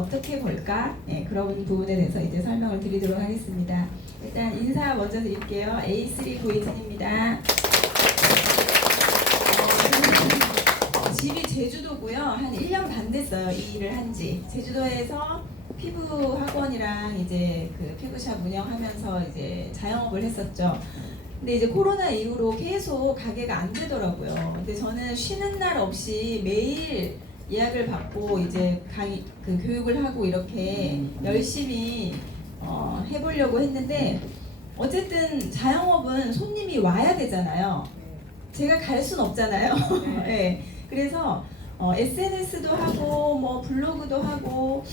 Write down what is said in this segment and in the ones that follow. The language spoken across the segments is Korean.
어떻게 볼까? 그런 부분에 대해서 이제 설명을 드리도록 하겠습니다. 일단 인사 먼저 드릴게요. A3 고혜진입니다. 집이 제주도고요. 한 1년 반 됐어요. 이 일을 한지. 제주도에서 피부 학원이랑 이제 그 피부샵 운영하면서 이제 자영업을 했었죠. 근데 이제 코로나 이후로 계속 가게가 안 되더라고요. 근데 저는 쉬는 날 없이 매일 예약을 받고 이제 그 교육을 하고 이렇게 열심히 해보려고 했는데 어쨌든 자영업은 손님이 와야 되잖아요. 제가 갈 순 없잖아요. 네. 그래서 SNS도 하고 뭐 블로그도 하고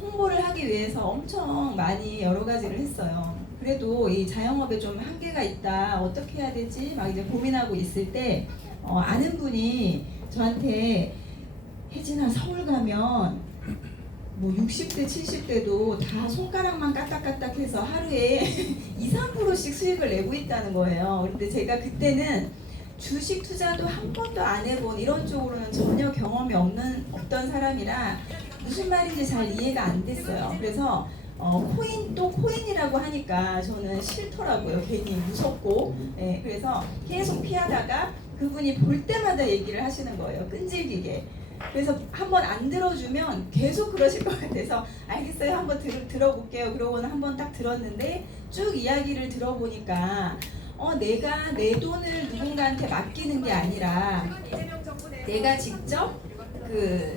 홍보를 하기 위해서 엄청 많이 여러 가지를 했어요. 그래도 이 자영업에 좀 한계가 있다. 어떻게 해야 되지? 막 이제 고민하고 있을 때 아는 분이 저한테 혜진아 서울 가면 뭐 60대 70대도 다 손가락만 까딱까딱해서 하루에 2~3%씩 수익을 내고 있다는 거예요. 근데 제가 그때는 주식 투자도 한 번도 안 해본 이런 쪽으로는 전혀 경험이 없던 사람이라 무슨 말인지 잘 이해가 안 됐어요. 그래서 코인도 코인이라고 하니까 저는 싫더라고요. 괜히 무섭고. 네, 그래서 계속 피하다가 그분이 볼 때마다 얘기를 하시는 거예요. 끈질기게. 그래서 한번 안 들어주면 계속 그러실 것 같아서 알겠어요. 한번 들어볼게요. 그러고는 한번 딱 들었는데 쭉 이야기를 들어보니까 내가 내 돈을 누군가한테 맡기는 게 아니라 내가 직접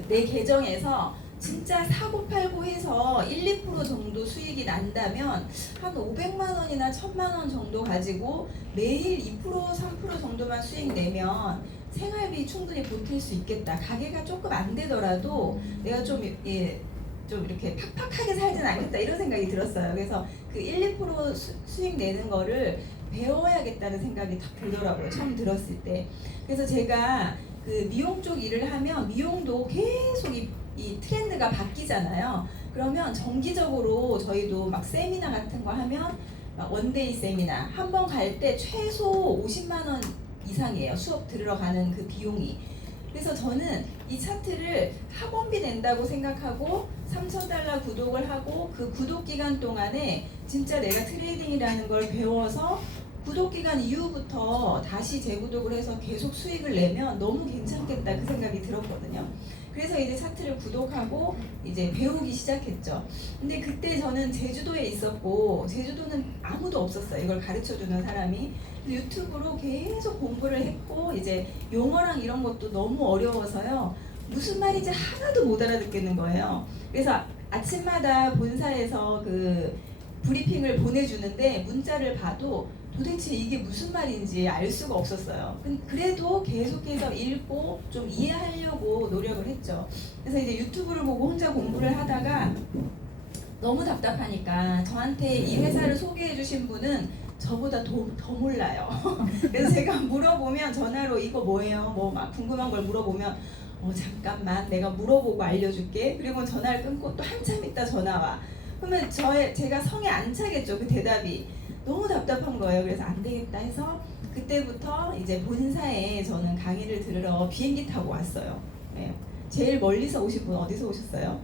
내 계정에서 진짜 사고 팔고 해서 1~2% 정도 수익이 난다면 한 500만 원이나 1000만 원 정도 가지고 매일 2%, 3% 정도만 수익 내면 생활비 충분히 버틸 수 있겠다. 가게가 조금 안 되더라도 내가 좀 이렇게 팍팍하게 살진 않겠다 이런 생각이 들었어요. 그래서 그 1~2% 수익 내는 거를 배워야겠다는 생각이 딱 들더라고요. 처음 들었을 때. 그래서 제가 그 미용 쪽 일을 하면 미용도 계속 이 트렌드가 바뀌잖아요. 그러면 정기적으로 저희도 막 세미나 같은 거 하면 막 원데이 세미나 한 번 갈 때 최소 50만 원 이상이에요. 수업 들으러 가는 그 비용이. 그래서 저는 이 차트를 학원비 낸다고 생각하고 3,000달러 구독을 하고 그 구독 기간 동안에 진짜 내가 트레이딩이라는 걸 배워서 구독 기간 이후부터 다시 재구독을 해서 계속 수익을 내면 너무 괜찮겠다 그 생각이 들었거든요. 그래서 이제 차트를 구독하고 이제 배우기 시작했죠. 근데 그때 저는 제주도에 있었고 제주도는 아무도 없었어요. 이걸 가르쳐주는 사람이. 유튜브로 계속 공부를 했고 이제 용어랑 이런 것도 너무 어려워서요. 무슨 말인지 하나도 못 알아듣겠는 거예요. 그래서 아침마다 본사에서 그 브리핑을 보내주는데 문자를 봐도 도대체 이게 무슨 말인지 알 수가 없었어요. 그래도 계속해서 읽고 좀 이해하려고 노력을 했죠. 그래서 이제 유튜브를 보고 혼자 공부를 하다가 너무 답답하니까 저한테 이 회사를 소개해 주신 분은 저보다 더 몰라요. 그래서 제가 물어보면 전화로 이거 뭐예요? 뭐 막 궁금한 걸 물어보면 잠깐만 내가 물어보고 알려줄게. 그리고 전화를 끊고 또 한참 있다 전화 와. 그러면 제가 성에 안 차겠죠. 그 대답이. 너무 답답한 거예요. 그래서 안 되겠다 해서 그때부터 이제 본사에 저는 강의를 들으러 비행기 타고 왔어요. 네. 제일 멀리서 오신 분 어디서 오셨어요?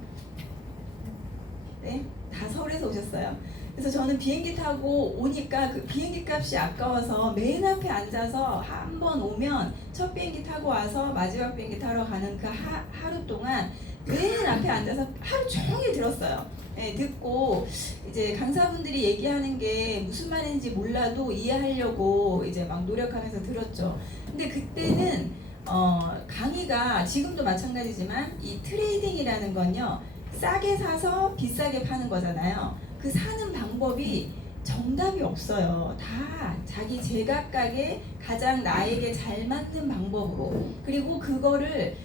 네? 다 서울에서 오셨어요. 그래서 저는 비행기 타고 오니까 그 비행기 값이 아까워서 맨 앞에 앉아서 한 번 오면 첫 비행기 타고 와서 마지막 비행기 타러 가는 그 하루 동안 맨 앞에 앉아서 하루 종일 들었어요. 네, 듣고 이제 강사분들이 얘기하는 게 무슨 말인지 몰라도 이해하려고 이제 막 노력하면서 들었죠. 근데 그때는 강의가 지금도 마찬가지지만 이 트레이딩이라는 건요 싸게 사서 비싸게 파는 거잖아요. 그 사는 방법이 정답이 없어요. 다 자기 제각각의 가장 나에게 잘 맞는 방법으로 그리고 그거를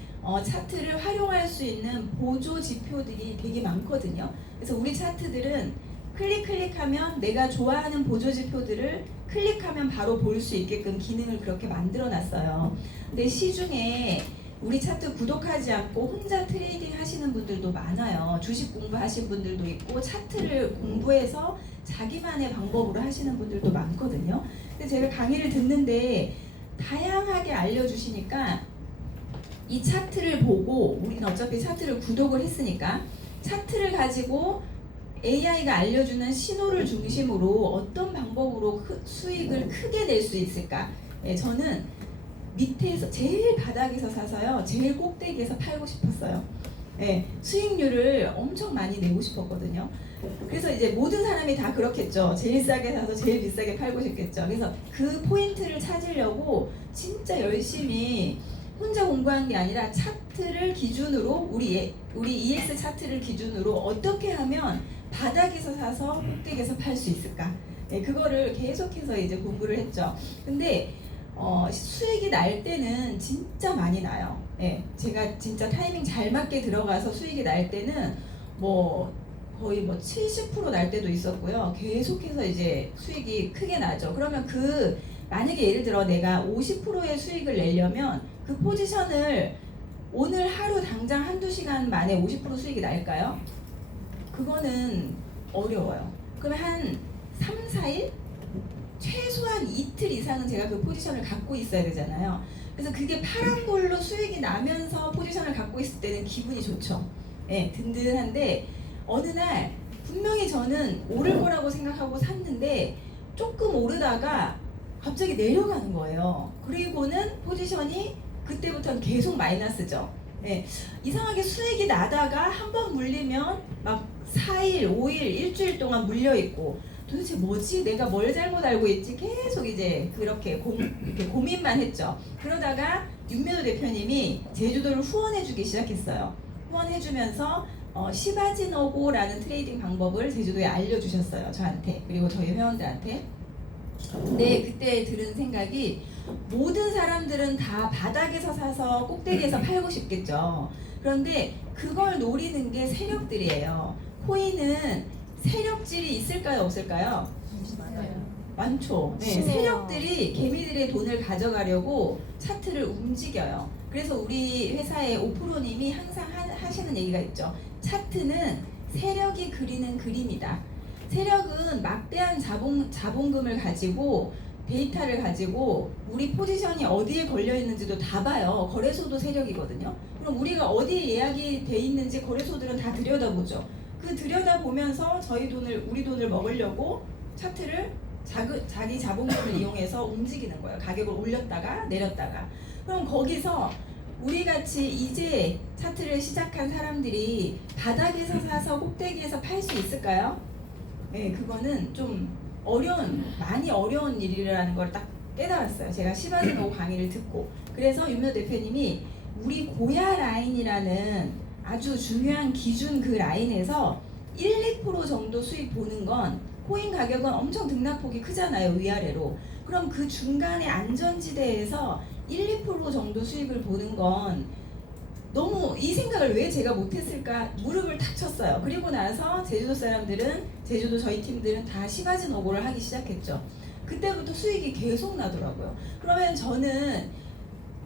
차트를 활용할 수 있는 보조 지표들이 되게 많거든요. 그래서 우리 차트들은 클릭하면 내가 좋아하는 보조 지표들을 클릭하면 바로 볼 수 있게끔 기능을 그렇게 만들어 놨어요. 근데 시중에 우리 차트 구독하지 않고 혼자 트레이딩 하시는 분들도 많아요. 주식 공부하신 분들도 있고 차트를 공부해서 자기만의 방법으로 하시는 분들도 많거든요. 근데 제가 강의를 듣는데 다양하게 알려주시니까 이 차트를 보고 우리는 어차피 차트를 구독을 했으니까 차트를 가지고 AI가 알려주는 신호를 중심으로 어떤 방법으로 수익을 크게 낼 수 있을까? 예, 저는 밑에서 제일 바닥에서 사서요, 제일 꼭대기에서 팔고 싶었어요. 예, 수익률을 엄청 많이 내고 싶었거든요. 그래서 이제 모든 사람이 다 그렇겠죠. 제일 싸게 사서 제일 비싸게 팔고 싶겠죠. 그래서 그 포인트를 찾으려고 진짜 열심히 혼자 공부한 게 아니라 차트를 기준으로 우리 ES 차트를 기준으로 어떻게 하면 바닥에서 사서 꼭대기에서 팔 수 있을까? 네, 그거를 계속해서 이제 공부를 했죠. 근데 수익이 날 때는 진짜 많이 나요. 네, 제가 진짜 타이밍 잘 맞게 들어가서 수익이 날 때는 뭐 거의 뭐 70% 날 때도 있었고요. 계속해서 이제 수익이 크게 나죠. 그러면 만약에 예를 들어 내가 50%의 수익을 내려면 그 포지션을 오늘 하루 당장 한두 시간 만에 50% 수익이 날까요? 그거는 어려워요. 그러면 한 3, 4일? 최소한 이틀 이상은 제가 그 포지션을 갖고 있어야 되잖아요. 그래서 그게 파란볼로 수익이 나면서 포지션을 갖고 있을 때는 기분이 좋죠. 네, 든든한데 어느 날 분명히 저는 오를 거라고 생각하고 샀는데 조금 오르다가 갑자기 내려가는 거예요. 그리고는 포지션이 그때부터는 계속 마이너스죠. 네, 이상하게 수익이 나다가 한번 물리면 막 4일, 5일, 일주일 동안 물려있고 도대체 뭐지? 내가 뭘 잘못 알고 있지? 계속 이제 그렇게 고민만 했죠. 그러다가 윤면호 대표님이 제주도를 후원해주기 시작했어요. 후원해주면서 시바지노고라는 트레이딩 방법을 제주도에 알려주셨어요. 저한테 그리고 저희 회원들한테. 근데 그때 들은 생각이 모든 사람들은 다 바닥에서 사서 꼭대기에서 팔고 싶겠죠. 그런데 그걸 노리는 게 세력들이에요. 코인은 세력질이 있을까요, 없을까요? 많죠. 네, 세력들이 개미들의 돈을 가져가려고 차트를 움직여요. 그래서 우리 회사의 오프로님이 항상 하시는 얘기가 있죠. 차트는 세력이 그리는 그림이다. 세력은 막대한 자본금을 가지고 데이터를 가지고 우리 포지션이 어디에 걸려 있는지도 다 봐요. 거래소도 세력이거든요. 그럼 우리가 어디에 예약이 돼 있는지 거래소들은 다 들여다보죠. 그 들여다보면서 우리 돈을 먹으려고 차트를 자기 자본금을 이용해서 움직이는 거예요. 가격을 올렸다가 내렸다가. 그럼 거기서 우리같이 이제 차트를 시작한 사람들이 바닥에서 사서 꼭대기에서 팔 수 있을까요? 네, 그거는 좀 많이 어려운 일이라는 걸 딱 깨달았어요. 제가 시바지노 강의를 듣고. 그래서 윤면호 대표님이 우리 고야 라인이라는 아주 중요한 기준 그 라인에서 1, 2% 정도 수익 보는 건 코인 가격은 엄청 등락폭이 크잖아요. 위아래로. 그럼 그 중간의 안전지대에서 1, 2% 정도 수익을 보는 건 너무 이 생각을 왜 제가 못했을까 무릎을 탁 쳤어요. 그리고 나서 제주도 사람들은 제주도 저희 팀들은 다 시바지노고를 하기 시작했죠. 그때부터 수익이 계속 나더라고요. 그러면 저는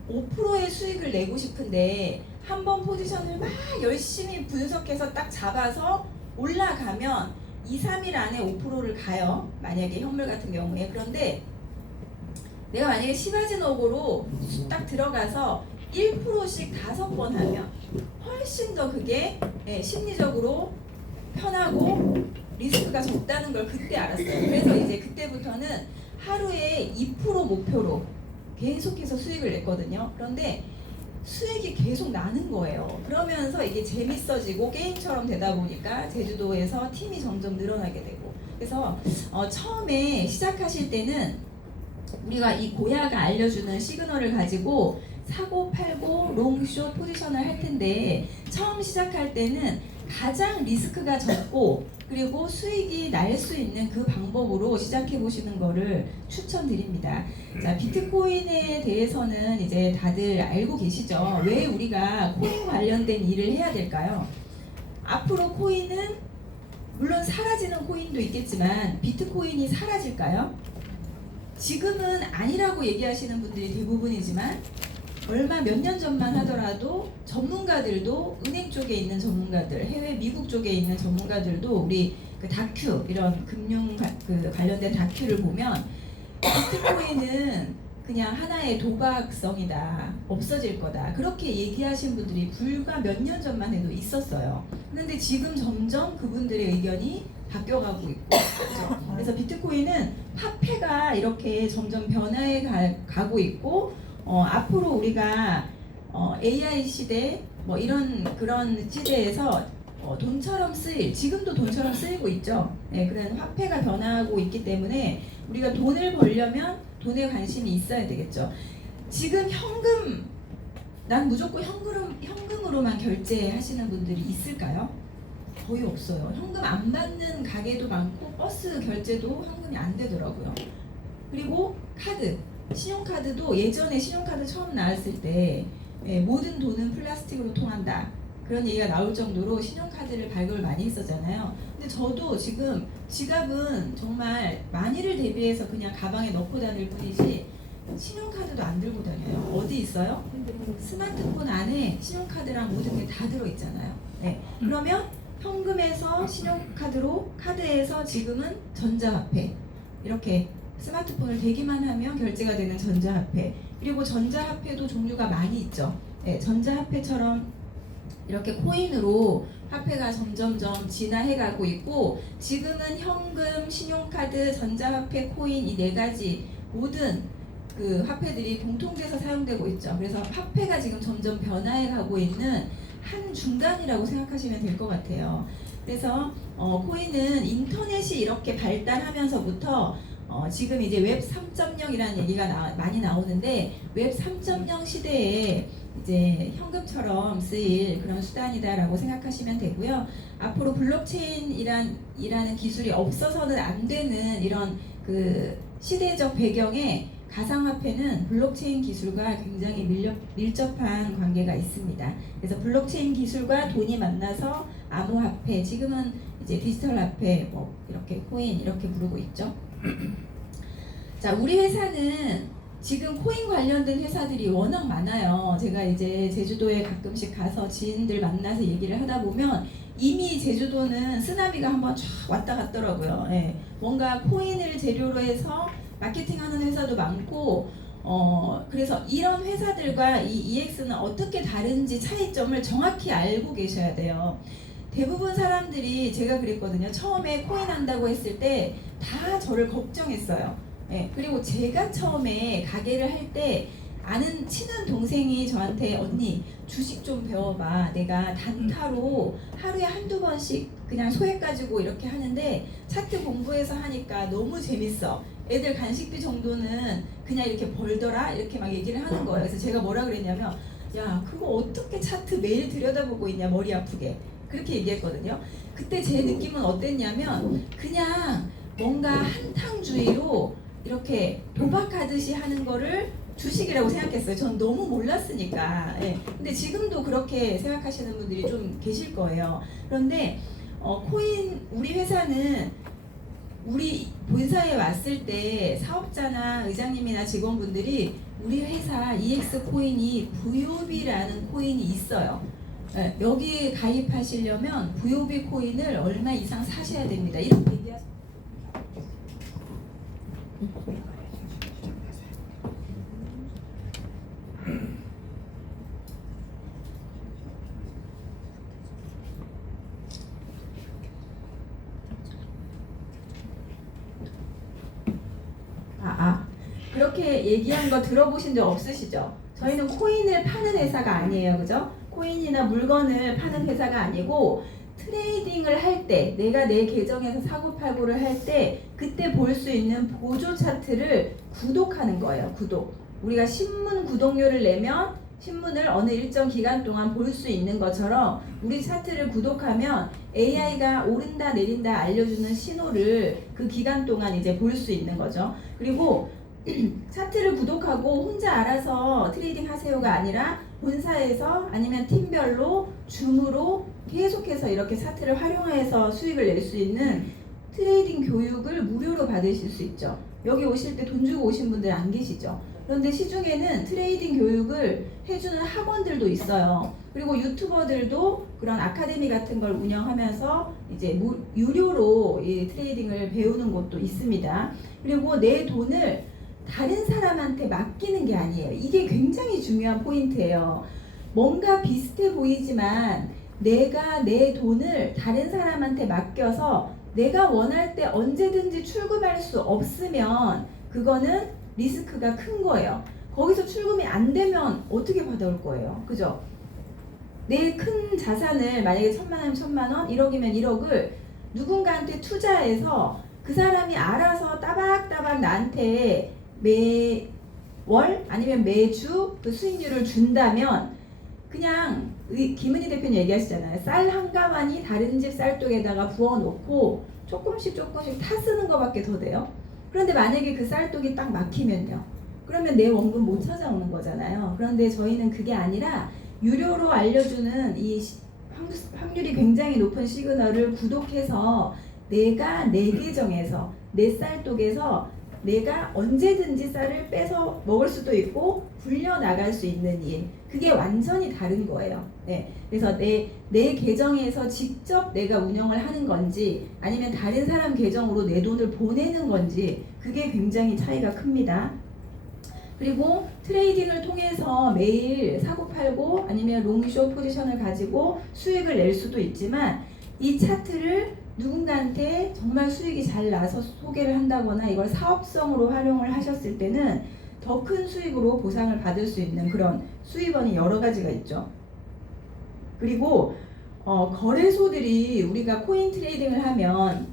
5%의 수익을 내고 싶은데 한번 포지션을 막 열심히 분석해서 딱 잡아서 올라가면 2, 3일 안에 5%를 가요. 만약에 현물 같은 경우에. 그런데 내가 만약에 시바지노고로 딱 들어가서 1%씩 5번 하면 훨씬 더 그게 심리적으로 편하고 리스크가 적다는 걸 그때 알았어요. 그래서 이제 그때부터는 하루에 2% 목표로 계속해서 수익을 냈거든요. 그런데 수익이 계속 나는 거예요. 그러면서 이게 재밌어지고 게임처럼 되다 보니까 제주도에서 팀이 점점 늘어나게 되고. 그래서 처음에 시작하실 때는 우리가 이 고야가 알려주는 시그널을 가지고 사고 팔고 롱숏 포지션을 할 텐데 처음 시작할 때는 가장 리스크가 적고 그리고 수익이 날 수 있는 그 방법으로 시작해 보시는 거를 추천드립니다. 자, 비트코인에 대해서는 이제 다들 알고 계시죠? 왜 우리가 코인 관련된 일을 해야 될까요? 앞으로 코인은 물론 사라지는 코인도 있겠지만 비트코인이 사라질까요? 지금은 아니라고 얘기하시는 분들이 대부분이지만 얼마 몇 년 전만 하더라도 전문가들도 은행 쪽에 있는 전문가들, 해외 미국 쪽에 있는 전문가들도 우리 그 다큐 이런 금융 관련된 다큐를 보면 비트코인은 그냥 하나의 도박성이다, 없어질 거다, 그렇게 얘기하신 분들이 불과 몇 년 전만 해도 있었어요. 그런데 지금 점점 그분들의 의견이 바뀌어가고 있고, 그렇죠? 그래서 비트코인은 화폐가 이렇게 점점 변화해 가고 있고, 앞으로 우리가 AI 시대 뭐 이런 그런 시대에서 돈처럼 지금도 돈처럼 쓰이고 있죠. 네, 그런 화폐가 변화하고 있기 때문에 우리가 돈을 벌려면 돈에 관심이 있어야 되겠죠. 지금 난 무조건 현금으로만 결제하시는 분들이 있을까요? 거의 없어요. 현금 안 받는 가게도 많고 버스 결제도 현금이 안 되더라고요. 그리고 신용카드도 예전에 신용카드 처음 나왔을 때 모든 돈은 플라스틱으로 통한다, 그런 얘기가 나올 정도로 신용카드를 발급을 많이 했었잖아요. 근데 저도 지금 지갑은 정말 만일을 대비해서 그냥 가방에 넣고 다닐 뿐이지 신용카드도 안 들고 다녀요. 어디 있어요? 스마트폰 안에 신용카드랑 모든 게 다 들어있잖아요. 네. 그러면 현금에서 신용카드로, 카드에서 지금은 전자화폐, 이렇게 스마트폰을 대기만 하면 결제가 되는 전자화폐, 그리고 전자화폐도 종류가 많이 있죠. 네, 전자화폐처럼 이렇게 코인으로 화폐가 점점점 진화해가고 있고, 지금은 현금, 신용카드, 전자화폐, 코인 이 네 가지 모든 그 화폐들이 공통돼서 사용되고 있죠. 그래서 화폐가 지금 점점 변화해가고 있는 한 중간이라고 생각하시면 될 것 같아요. 그래서 코인은 인터넷이 이렇게 발달하면서부터 지금 이제 웹 3.0이라는 얘기가 많이 나오는데, 웹 3.0 시대에 이제 현금처럼 쓰일 그런 수단이다라고 생각하시면 되고요. 앞으로 블록체인이라는 기술이 없어서는 안 되는 이런 그 시대적 배경에 가상화폐는 블록체인 기술과 굉장히 밀접한 관계가 있습니다. 그래서 블록체인 기술과 돈이 만나서 암호화폐, 지금은 이제 디지털 화폐, 뭐 이렇게 코인 이렇게 부르고 있죠. 자, 우리 회사는 지금 코인 관련된 회사들이 워낙 많아요. 제가 이제 제주도에 가끔씩 가서 지인들 만나서 얘기를 하다 보면 이미 제주도는 쓰나미가 한번 쫙 왔다 갔더라고요. 예. 뭔가 코인을 재료로 해서 마케팅하는 회사도 많고, 그래서 이런 회사들과 이 EX는 어떻게 다른지 차이점을 정확히 알고 계셔야 돼요. 대부분 사람들이, 제가 그랬거든요. 처음에 코인 한다고 했을 때 다 저를 걱정했어요. 네, 그리고 제가 처음에 가게를 할 때 아는 친한 동생이 저한테, 언니 주식 좀 배워봐, 내가 단타로 하루에 한두 번씩 그냥 소액 가지고 이렇게 하는데 차트 공부해서 하니까 너무 재밌어, 애들 간식비 정도는 그냥 이렇게 벌더라, 이렇게 막 얘기를 하는 거예요. 그래서 제가 뭐라 그랬냐면, 야 그거 어떻게 차트 매일 들여다보고 있냐, 머리 아프게, 그렇게 얘기했거든요. 그때 제 느낌은 어땠냐면, 그냥 뭔가 한탕주의로 이렇게 도박하듯이 하는 거를 주식이라고 생각했어요. 전 너무 몰랐으니까. 예. 근데 지금도 그렇게 생각하시는 분들이 좀 계실 거예요. 그런데 코인, 우리 회사는 우리 본사에 왔을 때 사업자나 의장님이나 직원분들이 우리 회사 EX 코인이 VOB라는 코인이 있어요. 예. 여기 가입하시려면 VOB 코인을 얼마 이상 사셔야 됩니다, 이렇게 얘기하세요. 그렇게 얘기한 거 들어보신 적 없으시죠? 저희는 코인을 파는 회사가 아니에요, 그죠? 코인이나 물건을 파는 회사가 아니고, 트레이딩을 할 때, 내가 내 계정에서 사고팔고를 할 때 그때 볼 수 있는 보조 차트를 구독하는 거예요. 구독. 우리가 신문 구독료를 내면 신문을 어느 일정 기간 동안 볼 수 있는 것처럼, 우리 차트를 구독하면 AI가 오른다 내린다 알려주는 신호를 그 기간 동안 이제 볼 수 있는 거죠. 그리고 차트를 구독하고 혼자 알아서 트레이딩 하세요가 아니라, 본사에서 아니면 팀별로 줌으로 계속해서 이렇게 차트를 활용해서 수익을 낼 수 있는 트레이딩 교육을 무료로 받으실 수 있죠. 여기 오실 때 돈 주고 오신 분들 안 계시죠? 그런데 시중에는 트레이딩 교육을 해주는 학원들도 있어요. 그리고 유튜버들도 그런 아카데미 같은 걸 운영하면서 이제 유료로 이 트레이딩을 배우는 곳도 있습니다. 그리고 내 돈을 다른 사람한테 맡기는 게 아니에요. 이게 굉장히 중요한 포인트예요. 뭔가 비슷해 보이지만 내가 내 돈을 다른 사람한테 맡겨서 내가 원할 때 언제든지 출금할 수 없으면 그거는 리스크가 큰 거예요. 거기서 출금이 안 되면 어떻게 받아올 거예요? 그죠? 내 큰 자산을 만약에 1,000만 원이면 1,000만 원, 1억이면 1억을 누군가한테 투자해서 그 사람이 알아서 따박따박 나한테 매월 아니면 매주 그 수익률을 준다면 그냥 김은희 대표님 얘기하시잖아요. 쌀 한 가마니 다른 집 쌀독에다가 부어놓고 조금씩 타 쓰는 것밖에 더 돼요. 그런데 만약에 그 쌀독이 딱 막히면요. 그러면 내 원금 못 찾아오는 거잖아요. 그런데 저희는 그게 아니라 유료로 알려주는 이 확률이 굉장히 높은 시그널을 구독해서 내가 내 계정에서 내 쌀독에서 내가 언제든지 쌀을 빼서 먹을 수도 있고 불려 나갈 수 있는 일, 그게 완전히 다른 거예요. 네. 그래서 내 계정에서 직접 내가 운영을 하는 건지 아니면 다른 사람 계정으로 내 돈을 보내는 건지 그게 굉장히 차이가 큽니다. 그리고 트레이딩을 통해서 매일 사고팔고 아니면 롱숏 포지션을 가지고 수익을 낼 수도 있지만 이 차트를 누군가한테 정말 수익이 잘 나서 소개를 한다거나 이걸 사업성으로 활용을 하셨을 때는 더 큰 수익으로 보상을 받을 수 있는 그런 수입원이 여러 가지가 있죠. 그리고 거래소들이 우리가 코인 트레이딩을 하면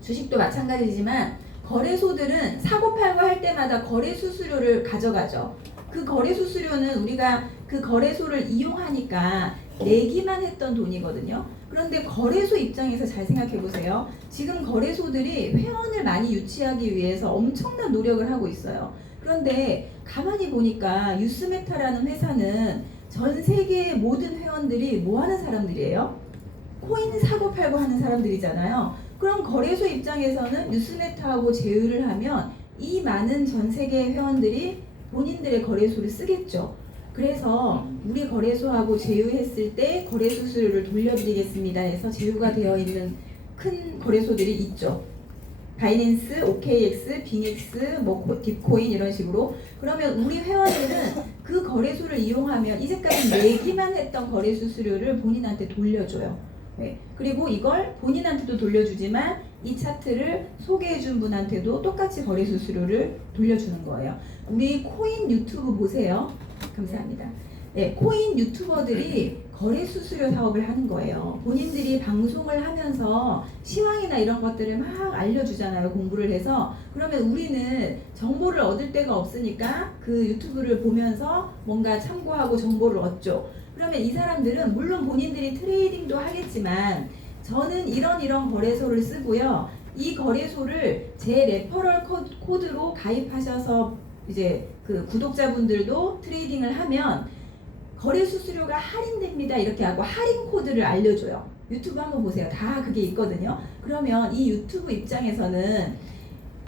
주식도 마찬가지지만 거래소들은 사고팔고 할 때마다 거래 수수료를 가져가죠. 그 거래 수수료는 우리가 그 거래소를 이용하니까 내기만 했던 돈이거든요. 그런데 거래소 입장에서 잘 생각해 보세요. 지금 거래소들이 회원을 많이 유치하기 위해서 엄청난 노력을 하고 있어요. 그런데 가만히 보니까 유스메타라는 회사는 전 세계의 모든 회원들이 뭐 하는 사람들이에요? 코인 사고 팔고 하는 사람들이잖아요. 그럼 거래소 입장에서는 유스메타하고 제휴를 하면 이 많은 전 세계 회원들이 본인들의 거래소를 쓰겠죠. 그래서 우리 거래소하고 제휴했을 때 거래 수수료를 돌려드리겠습니다 해서 제휴가 되어 있는 큰 거래소들이 있죠. 바이낸스, OKX, 빙엑스, 딥코인 이런 식으로. 그러면 우리 회원들은 그 거래소를 이용하면 이제까지 내기만 했던 거래 수수료를 본인한테 돌려줘요. 네. 그리고 이걸 본인한테도 돌려주지만 이 차트를 소개해준 분한테도 똑같이 거래 수수료를 돌려주는 거예요. 우리 코인 유튜브 보세요. 감사합니다. 네, 코인 유튜버들이 거래 수수료 사업을 하는 거예요. 본인들이 방송을 하면서 시황이나 이런 것들을 막 알려주잖아요. 공부를 해서. 그러면 우리는 정보를 얻을 데가 없으니까 그 유튜브를 보면서 뭔가 참고하고 정보를 얻죠. 그러면 이 사람들은 물론 본인들이 트레이딩도 하겠지만 저는 이런 거래소를 쓰고요. 이 거래소를 제 레퍼럴 코드로 가입하셔서 이제 그 구독자분들도 트레이딩을 하면 거래 수수료가 할인됩니다. 이렇게 하고 할인 코드를 알려줘요. 유튜브 한번 보세요. 다 그게 있거든요. 그러면 이 유튜브 입장에서는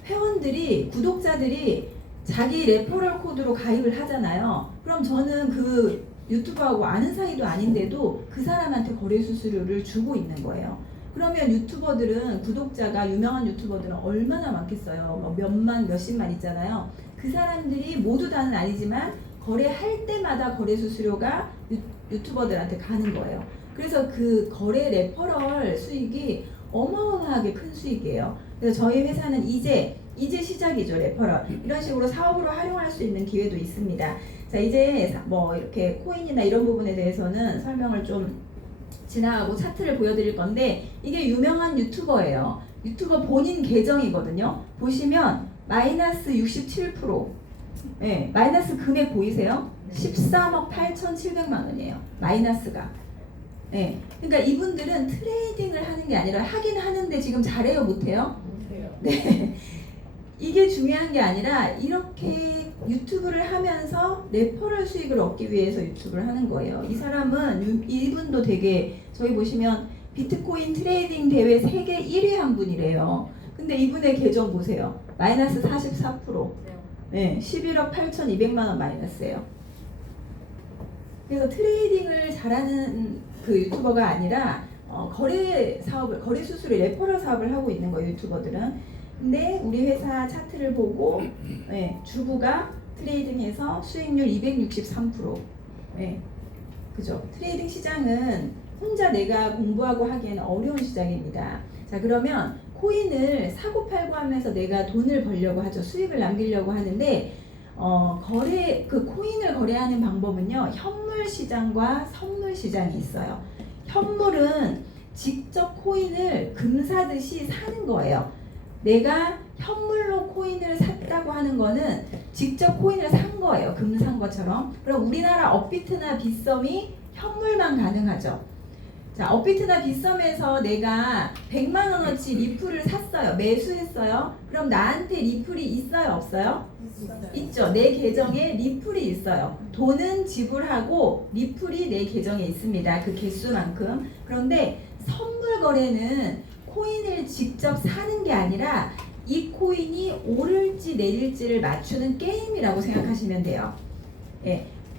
회원들이, 구독자들이 자기 레퍼럴 코드로 가입을 하잖아요. 그럼 저는 그 유튜브하고 아는 사이도 아닌데도 그 사람한테 거래 수수료를 주고 있는 거예요. 그러면 유튜버들은 구독자가 유명한 유튜버들은 얼마나 많겠어요. 뭐 몇만 몇십만 있잖아요. 그 사람들이 모두 다는 아니지만 거래할 때마다 거래 수수료가 유튜버들한테 가는 거예요. 그래서 그 거래 레퍼럴 수익이 어마어마하게 큰 수익이에요. 그래서 저희 회사는 이제 시작이죠. 레퍼럴 이런 식으로 사업으로 활용할 수 있는 기회도 있습니다. 자, 이제 뭐 이렇게 코인이나 이런 부분에 대해서는 설명을 좀 지나가고 차트를 보여드릴 건데 이게 유명한 유튜버예요. 유튜버 본인 계정이거든요. 보시면 마이너스 67%. 네, 마이너스 금액 보이세요? 13억 8,700만 원이에요. 마이너스가. 네, 그러니까 이분들은 트레이딩을 하는 게 아니라 하긴 하는데 지금 잘해요, 못해요? 못해요. 네. 이게 중요한 게 아니라 이렇게 유튜브를 하면서 레퍼럴 수익을 얻기 위해서 유튜브를 하는 거예요. 이 사람은 이분도 되게 저희 보시면 비트코인 트레이딩 대회 세계 1위 한 분이래요. 근데 이분의 계정 보세요. 마이너스 44%. 네, 11억 8,200만 원 마이너스예요. 그래서 트레이딩을 잘하는 그 유튜버가 아니라 거래 수수료 레퍼럴 사업을 하고 있는 거예요. 유튜버들은. 근데 우리 회사 차트를 보고 주부가 트레이딩해서 수익률 263%. 그죠? 트레이딩 시장은 혼자 내가 공부하고 하기에는 어려운 시장입니다. 자, 그러면 코인을 사고 팔고 하면서 내가 돈을 벌려고 하죠. 수익을 남기려고 하는데 그 코인을 거래하는 방법은요, 현물 시장과 선물 시장이 있어요. 현물은 직접 코인을 금 사듯이 사는 거예요. 내가 현물로 코인을 샀다고 하는 거는 직접 코인을 산 거예요. 금 산 것처럼. 그럼 우리나라 업비트나 빗썸이 현물만 가능하죠. 자, 업비트나 빗썸에서 내가 100만 원어치 리플을 샀어요. 매수했어요. 그럼 나한테 리플이 있어요, 없어요? 있죠. 내 계정에 리플이 있어요. 돈은 지불하고 리플이 내 계정에 있습니다. 그 개수만큼. 그런데 선물 거래는 코인을 직접 사는 게 아니라 이 코인이 오를지 내릴지를 맞추는 게임이라고 생각하시면 돼요.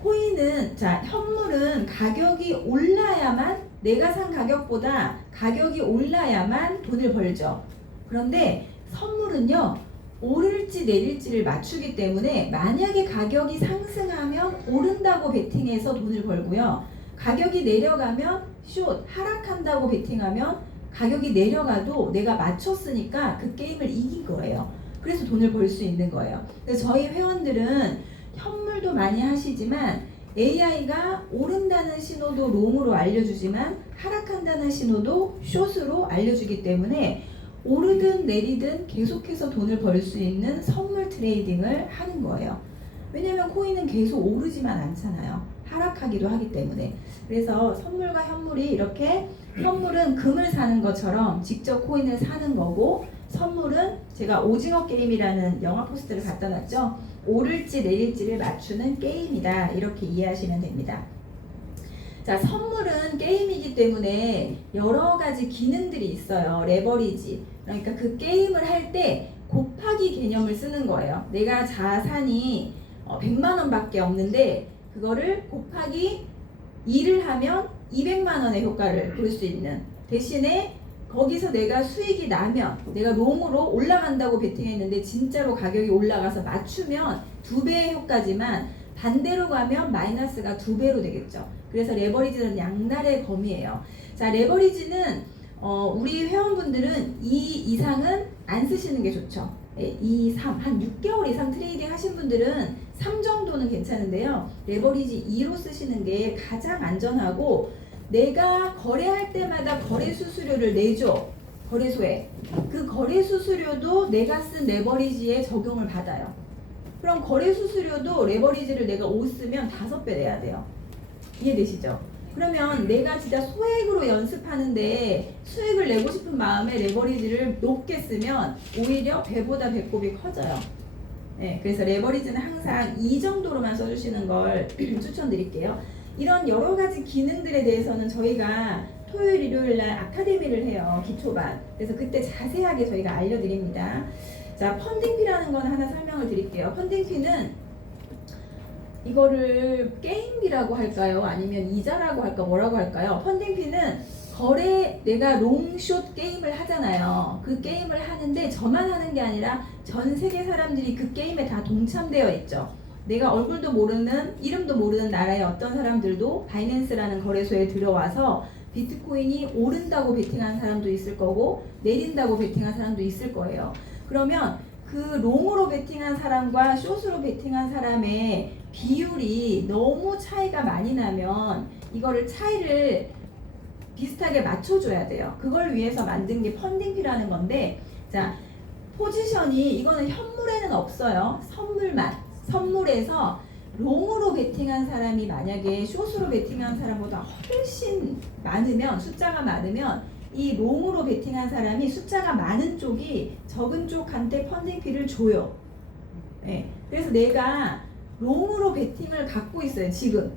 코인은, 자, 현물은 가격이 올라야만, 내가 산 가격보다 가격이 올라야만 돈을 벌죠. 그런데 선물은요, 오를지 내릴지를 맞추기 때문에 만약에 가격이 상승하면 오른다고 베팅해서 돈을 벌고요. 가격이 내려가면 숏, 하락한다고 베팅하면 가격이 내려가도 내가 맞췄으니까 그 게임을 이긴 거예요. 그래서 돈을 벌 수 있는 거예요. 그래서 저희 회원들은 현물도 많이 하시지만 AI가 오른다는 신호도 롱으로 알려주지만 하락한다는 신호도 숏으로 알려주기 때문에 오르든 내리든 계속해서 돈을 벌 수 있는 선물 트레이딩을 하는 거예요. 왜냐면 코인은 계속 오르지만 않잖아요. 하락하기도 하기 때문에. 그래서 선물과 현물이 이렇게, 현물은 금을 사는 것처럼 직접 코인을 사는 거고, 선물은 제가 오징어 게임이라는 영화 포스터를 갖다 놨죠. 오를지 내릴지를 맞추는 게임이다. 이렇게 이해하시면 됩니다. 자, 선물은 게임이기 때문에 여러 가지 기능들이 있어요. 레버리지. 그러니까 그 게임을 할 때 곱하기 개념을 쓰는 거예요. 내가 자산이 100만 원밖에 없는데 그거를 곱하기 2를 하면 200만 원의 효과를 볼 수 있는, 대신에 거기서 내가 수익이 나면, 내가 롱으로 올라간다고 베팅했는데 진짜로 가격이 올라가서 맞추면 2배의 효과지만 반대로 가면 마이너스가 2배로 되겠죠. 그래서 레버리지는 양날의 검이에요. 자, 레버리지는 우리 회원분들은 2 이상은 안 쓰시는 게 좋죠. 2, 3, 한 6개월 이상 트레이딩 하신 분들은 3 정도는 괜찮은데요. 레버리지 2로 쓰시는 게 가장 안전하고, 내가 거래할 때마다 거래 수수료를 내줘. 거래소에. 그 거래 수수료도 내가 쓴 레버리지에 적용을 받아요. 그럼 거래 수수료도 레버리지를 내가 5 쓰면 5배 내야 돼요. 이해되시죠? 그러면 내가 진짜 소액으로 연습하는데 수익을 내고 싶은 마음에 레버리지를 높게 쓰면 오히려 배보다 배꼽이 커져요. 그래서 레버리지는 항상 이 정도로만 써주시는 걸 추천드릴게요. 이런 여러 가지 기능들에 대해서는 저희가 토요일, 일요일 날 아카데미를 해요. 기초반. 그래서 그때 자세하게 저희가 알려드립니다. 자, 펀딩피라는 건 하나 설명을 드릴게요. 펀딩피는 이거를 게임비라고 할까요? 아니면 이자라고 할까? 뭐라고 할까요? 펀딩피는 내가 롱숏 게임을 하잖아요. 그 게임을 하는데 저만 하는 게 아니라 전 세계 사람들이 그 게임에 다 동참되어 있죠. 내가 얼굴도 모르는, 이름도 모르는 나라의 어떤 사람들도 바이낸스라는 거래소에 들어와서 비트코인이 오른다고 베팅한 사람도 있을 거고 내린다고 베팅한 사람도 있을 거예요. 그러면 그 롱으로 베팅한 사람과 숏으로 베팅한 사람의 비율이 너무 차이가 많이 나면 이거를 차이를 비슷하게 맞춰줘야 돼요. 그걸 위해서 만든 게 펀딩피라는 건데, 자, 포지션이 이거는 현물에는 없어요. 선물에서 롱으로 베팅한 사람이 만약에 숏으로 베팅한 사람보다 훨씬 많으면, 숫자가 많으면 이 롱으로 베팅한 사람이 숫자가 많은 쪽이 적은 쪽한테 펀딩피를 줘요. 그래서 내가 롱으로 베팅을 갖고 있어요. 지금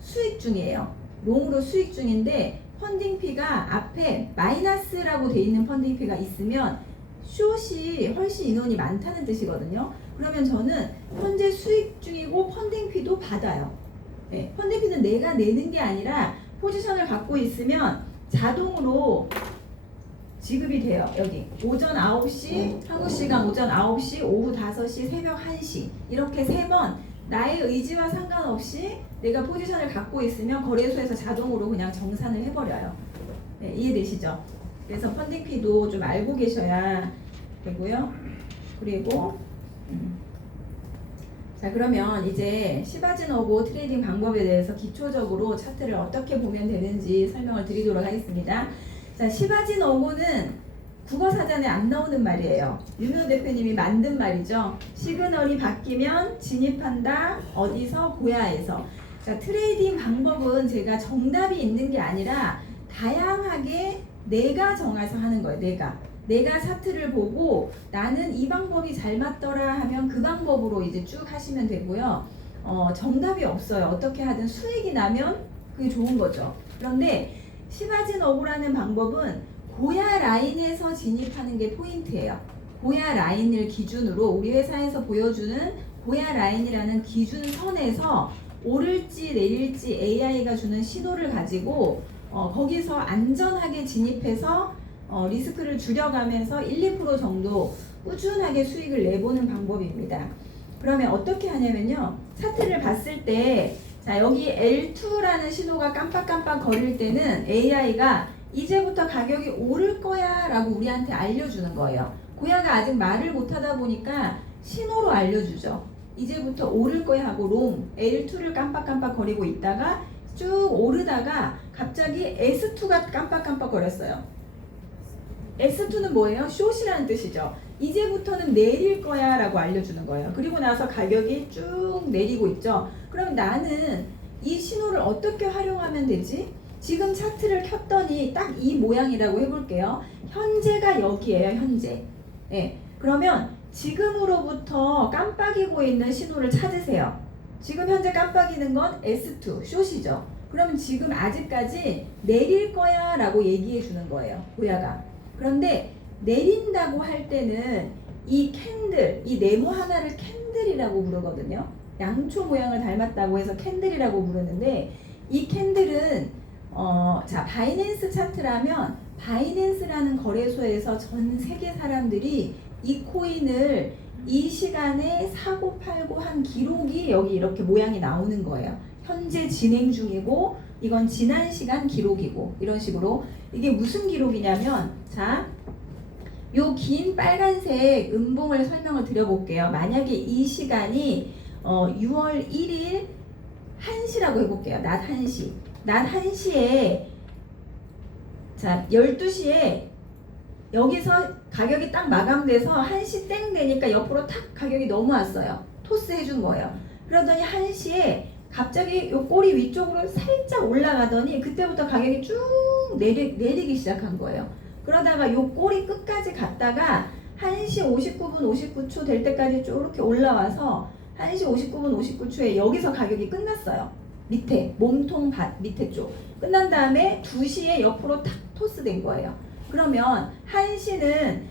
수익 중이에요. 롱으로 수익 중인데 펀딩피가 앞에 마이너스라고 돼 있는 펀딩피가 있으면 숏이 훨씬 인원이 많다는 뜻이거든요. 그러면 저는 현재 수익 중이고 펀딩피도 받아요. 펀딩피는 내가 내는 게 아니라 포지션을 갖고 있으면 자동으로 지급이 돼요. 여기 오전 9시 한국 시간 오전 9시 오후 5시 새벽 1시 이렇게 3번 나의 의지와 상관없이 내가 포지션을 갖고 있으면 거래소에서 자동으로 그냥 정산을 해버려요. 네, 이해되시죠? 그래서 펀딩피도 좀 알고 계셔야 되고요. 그리고 자, 그러면 이제 시바지노고 트레이딩 방법에 대해서 기초적으로 차트를 어떻게 보면 되는지 설명을 드리도록 하겠습니다. 자, 시바지노고는 국어사전에 안 나오는 말이에요. 윤호 대표님이 만든 말이죠. 시그널이 바뀌면 진입한다. 어디서? 고야에서. 자, 트레이딩 방법은 제가 정답이 있는 게 아니라 다양하게 내가 정해서 하는 거예요. 내가 차트를 보고 나는 이 방법이 잘 맞더라 하면 그 방법으로 이제 쭉 하시면 되고요. 정답이 없어요. 어떻게 하든 수익이 나면 그게 좋은 거죠. 그런데 시바지노고라는 방법은 고야 라인에서 진입하는 게 포인트예요. 고야 라인을 기준으로 우리 회사에서 보여주는 고야 라인이라는 기준선에서 오를지 내릴지 AI가 주는 신호를 가지고 거기서 안전하게 진입해서 리스크를 줄여가면서 1~2% 정도 꾸준하게 수익을 내보는 방법입니다. 그러면 어떻게 하냐면요. 차트를 봤을 때 자, 여기 L2라는 신호가 깜빡깜빡 거릴 때는 AI가 이제부터 가격이 오를 거야 라고 우리한테 알려주는 거예요. 고야가 아직 말을 못하다 보니까 신호로 알려주죠. 이제부터 오를 거야 하고 롱 L2를 깜빡깜빡 거리고 있다가 쭉 오르다가 갑자기 S2가 깜빡깜빡 거렸어요. S2는 뭐예요? 숏이라는 뜻이죠. 이제부터는 내릴 거야 라고 알려주는 거예요. 그리고 나서 가격이 쭉 내리고 있죠. 그럼 나는 이 신호를 어떻게 활용하면 되지? 지금 차트를 켰더니 딱 이 모양이라고 해볼게요. 현재가 여기에요. 현재. 네. 그러면 지금으로부터 깜빡이고 있는 신호를 찾으세요. 지금 현재 깜빡이는 건 S2, 숏이죠. 그러면 지금 아직까지 내릴 거야 라고 얘기해 주는 거예요. 고야가. 그런데 내린다고 할 때는 이 캔들, 이 네모 하나를 캔들이라고 부르거든요. 양초 모양을 닮았다고 해서 캔들이라고 부르는데 이 캔들은 자, 바이낸스 차트라면 바이낸스라는 거래소에서 전 세계 사람들이 이 코인을 이 시간에 사고 팔고 한 기록이 여기 이렇게 모양이 나오는 거예요. 현재 진행 중이고 이건 지난 시간 기록이고 이런 식으로 이게 무슨 기록이냐면 자, 요 긴 빨간색 음봉을 설명을 드려볼게요. 만약에 이 시간이 6월 1일 1시라고 해볼게요. 낮 1시. 낮 1시에 자 12시에 여기서 가격이 딱 마감돼서 1시 땡 되니까 옆으로 탁 가격이 넘어왔어요. 토스 해준 거예요. 그러더니 1시에 갑자기 요 꼬리 위쪽으로 살짝 올라가더니 그때부터 가격이 쭉 내리기 시작한 거예요. 그러다가 요 꼬리 끝까지 갔다가 1시 59분 59초 될 때까지 쭉 이렇게 올라와서 1시 59분 59초에 여기서 가격이 끝났어요. 밑에 몸통 밑에 쪽 끝난 다음에 2시에 옆으로 탁 토스된 거예요. 그러면 1시는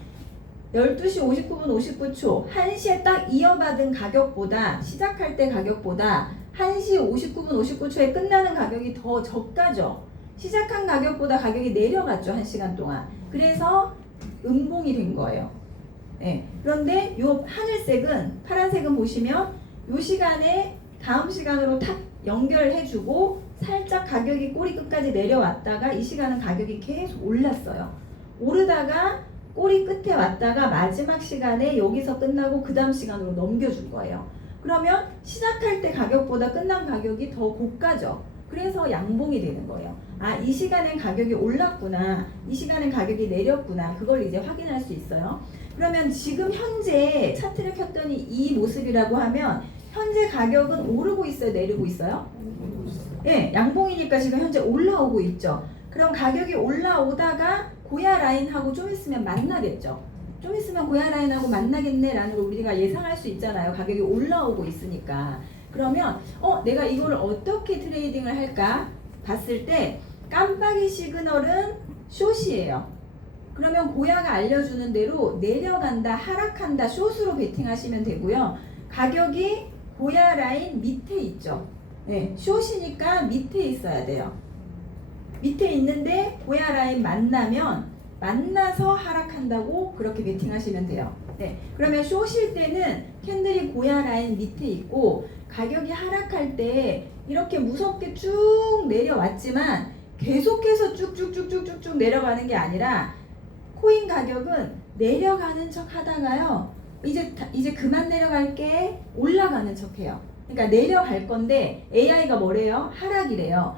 12시 59분 59초 1시에 딱 이어받은 가격보다 시작할 때 가격보다 1시 59분 59초에 끝나는 가격이 더 저가죠. 시작한 가격보다 가격이 내려갔죠. 1시간 동안. 그래서 음봉이 된 거예요. 네. 그런데 요 하늘색은 파란색은 보시면 요 시간에 다음 시간으로 탁 연결해주고 살짝 가격이 꼬리 끝까지 내려왔다가 이 시간은 가격이 계속 올랐어요. 오르다가 꼬리 끝에 왔다가 마지막 시간에 여기서 끝나고 그 다음 시간으로 넘겨준 거예요. 그러면 시작할 때 가격보다 끝난 가격이 더 고가죠. 그래서 양봉이 되는 거예요. 아, 이 시간엔 가격이 올랐구나. 이 시간엔 가격이 내렸구나. 그걸 이제 확인할 수 있어요. 그러면 지금 현재 차트를 켰더니 이 모습이라고 하면 현재 가격은 오르고 있어요? 내리고 있어요? 네, 양봉이니까 지금 현재 올라오고 있죠. 그럼 가격이 올라오다가 고야 라인하고 좀 있으면 만나겠죠. 좀 있으면 고야 라인하고 만나겠네 라는 걸 우리가 예상할 수 있잖아요. 가격이 올라오고 있으니까. 그러면 내가 이걸 어떻게 트레이딩을 할까 봤을 때 깜빡이 시그널은 숏이에요. 그러면 고야가 알려주는 대로 내려간다, 하락한다, 숏으로 베팅하시면 되고요. 가격이 고야 라인 밑에 있죠. 네, 숏이니까 밑에 있어야 돼요. 밑에 있는데 고야 라인 만나면 만나서 하락한다고 그렇게 베팅하시면 돼요. 네, 그러면 숏일 때는 캔들이 고야 라인 밑에 있고 가격이 하락할 때 이렇게 무섭게 쭉 내려왔지만 계속해서 쭉쭉쭉쭉쭉 내려가는 게 아니라 코인 가격은 내려가는 척 하다가요. 이제 그만 내려갈게 올라가는 척해요. 그러니까 내려갈 건데 AI가 뭐래요? 하락이래요.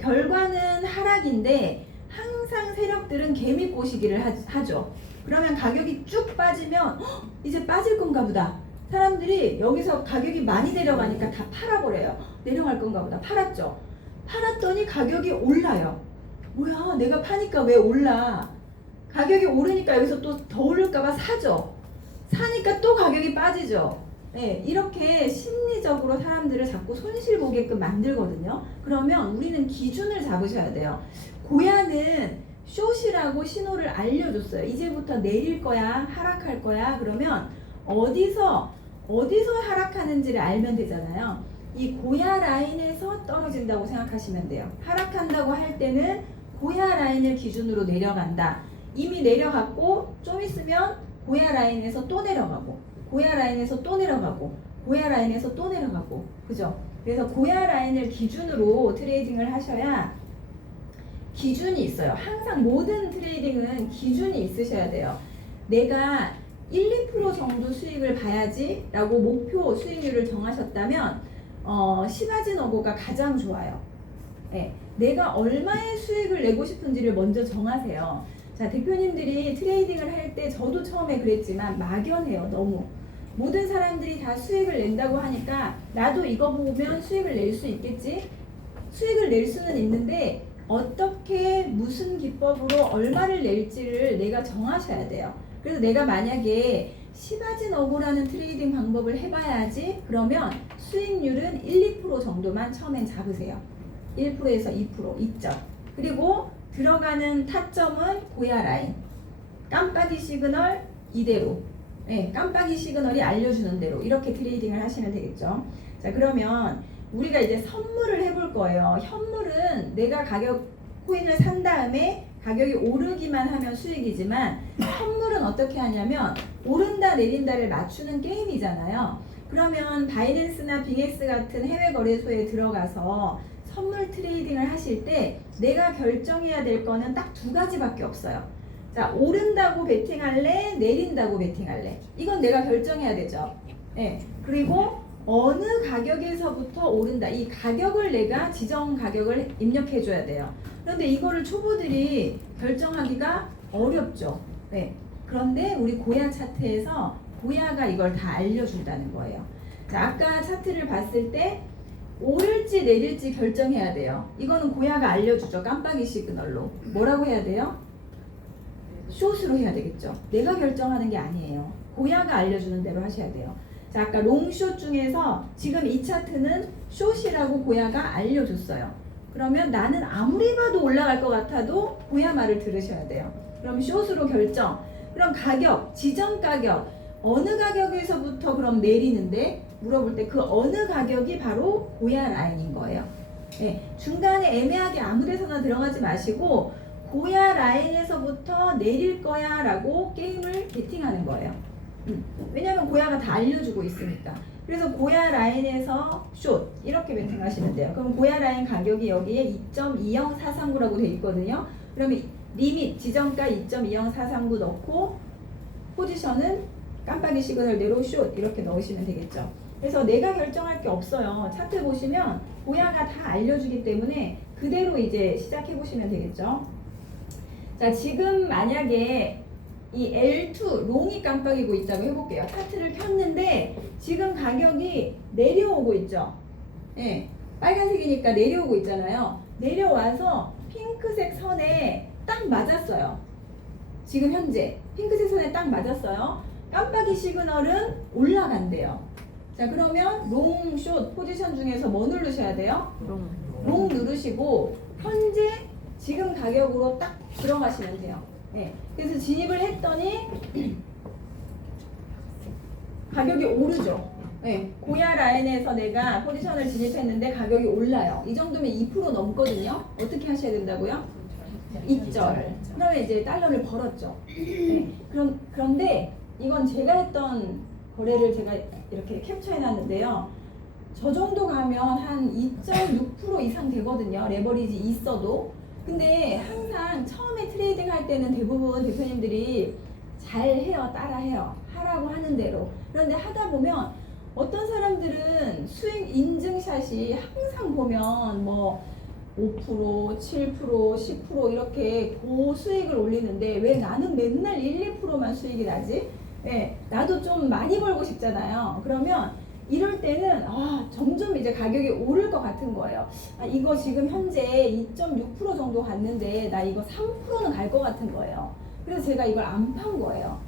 결과는 하락인데 항상 세력들은 개미 꼬시기를 하죠. 그러면 가격이 쭉 빠지면 이제 빠질 건가 보다. 사람들이 여기서 가격이 많이 내려가니까 다 팔아버려요. 내려갈 건가 보다. 팔았죠. 팔았더니 가격이 올라요. 뭐야, 내가 파니까 왜 올라? 가격이 오르니까 여기서 또 더 오를까봐 사죠. 사니까 또 가격이 빠지죠. 네, 이렇게 심리적으로 사람들을 자꾸 손실 보게끔 만들거든요. 그러면 우리는 기준을 잡으셔야 돼요. 고야는 숏이라고 신호를 알려줬어요. 이제부터 내릴 거야, 하락할 거야. 그러면 어디서 하락하는지를 알면 되잖아요. 이 고야 라인에서 떨어진다고 생각하시면 돼요. 하락한다고 할 때는 고야 라인을 기준으로 내려간다. 이미 내려갔고 좀 있으면 고야 라인에서 또 내려가고 고야 라인에서 또 내려가고 고야 라인에서 또 내려가고, 그죠? 그래서 고야 라인을 기준으로 트레이딩을 하셔야 기준이 있어요. 항상 모든 트레이딩은 기준이 있으셔야 돼요. 내가 1, 2% 정도 수익을 봐야지 라고 목표 수익률을 정하셨다면 시바지노고가 가장 좋아요. 네, 내가 얼마의 수익을 내고 싶은지를 먼저 정하세요. 자, 대표님들이 트레이딩을 할 때 저도 처음에 그랬지만 막연해요. 너무 모든 사람들이 다 수익을 낸다고 하니까 나도 이거 보면 수익을 낼 수 있겠지? 수익을 낼 수는 있는데 어떻게 무슨 기법으로 얼마를 낼지를 내가 정하셔야 돼요. 그래서 내가 만약에 시바지노고라는 트레이딩 방법을 해봐야지, 그러면 수익률은 1, 2% 정도만 처음엔 잡으세요. 1%에서 2%, 2점. 그리고 들어가는 타점은 고야 라인, 깜빡이 시그널 이대로, 네, 깜빡이 시그널이 알려주는 대로 이렇게 트레이딩을 하시면 되겠죠. 자, 그러면 우리가 이제 선물을 해볼 거예요. 현물은 내가 코인을 산 다음에 가격이 오르기만 하면 수익이지만, 선물은 어떻게 하냐면 오른다 내린다를 맞추는 게임이잖아요. 그러면 바이낸스나 빅엑스 같은 해외 거래소에 들어가서 선물 트레이딩을 하실 때 내가 결정해야 될 거는 딱 두 가지밖에 없어요. 자, 오른다고 베팅할래? 내린다고 베팅할래? 이건 내가 결정해야 되죠. 네. 그리고 어느 가격에서부터 오른다. 이 가격을 내가 지정 가격을 입력해 줘야 돼요. 그런데 이거를 초보들이 결정하기가 어렵죠. 네. 그런데 우리 고야 차트에서 고야가 이걸 다 알려준다는 거예요. 자, 아까 차트를 봤을 때 오를지 내릴지 결정해야 돼요. 이거는 고야가 알려주죠. 깜빡이 시그널로. 뭐라고 해야 돼요? 숏으로 해야 되겠죠. 내가 결정하는 게 아니에요. 고야가 알려주는 대로 하셔야 돼요. 자, 아까 롱숏 중에서 지금 이 차트는 숏이라고 고야가 알려줬어요. 그러면 나는 아무리 봐도 올라갈 것 같아도 고야 말을 들으셔야 돼요. 그럼 숏으로 결정. 그럼 가격, 지정 가격, 어느 가격에서부터 그럼 내리는데 물어볼 때 그 어느 가격이 바로 고야 라인인 거예요. 네, 중간에 애매하게 아무 데서나 들어가지 마시고 고야 라인에서부터 내릴 거야 라고 게임을 베팅하는 거예요. 왜냐하면 고야가 다 알려주고 있으니까. 그래서 고야 라인에서 숏 이렇게 베팅하시면 돼요. 그럼 고야 라인 가격이 여기에 2.20439라고 돼 있거든요. 그러면 리밋 지정가 2.20439 넣고 포지션은 깜빡이 시그널대로 숏 이렇게 넣으시면 되겠죠. 그래서 내가 결정할 게 없어요. 차트 보시면 고야가 다 알려주기 때문에 그대로 이제 시작해 보시면 되겠죠. 자, 지금 만약에 이 L2 롱이 깜빡이고 있다고 해볼게요. 차트를 켰는데 지금 가격이 내려오고 있죠. 예, 빨간색이니까 내려오고 있잖아요. 내려와서 핑크색 선에 딱 맞았어요. 지금 현재 핑크색 선에 딱 맞았어요. 깜빡이 시그널은 올라간대요. 자, 그러면 롱, 숏 포지션 중에서 뭐 누르셔야 돼요? 롱 누르시고 현재 지금 가격으로 딱 들어가시면 돼요. 네. 그래서 진입을 했더니 가격이 오르죠. 네. 고야 라인에서 내가 포지션을 진입했는데 가격이 올라요. 이 정도면 2% 넘거든요. 어떻게 하셔야 된다고요? 입절. 그다음에 이제 달러를 벌었죠. 네. 그런데 이건 제가 했던 거래를 제가 이렇게 캡처해 놨는데요. 저 정도 가면 한 2.6% 이상 되거든요. 레버리지 있어도. 근데 항상 처음에 트레이딩 할 때는 대부분 대표님들이 잘해요. 따라해요. 하라고 하는 대로. 그런데 하다 보면 어떤 사람들은 수익 인증샷이 항상 보면 뭐 5%, 7%, 10% 이렇게 고수익을 올리는데 왜 나는 맨날 1, 2%만 수익이 나지? 네, 나도 좀 많이 벌고 싶잖아요. 그러면 이럴 때는 점점 이제 가격이 오를 것 같은 거예요. 이거 지금 현재 2.6% 정도 갔는데 나 이거 3%는 갈 것 같은 거예요. 그래서 제가 이걸 안 판 거예요.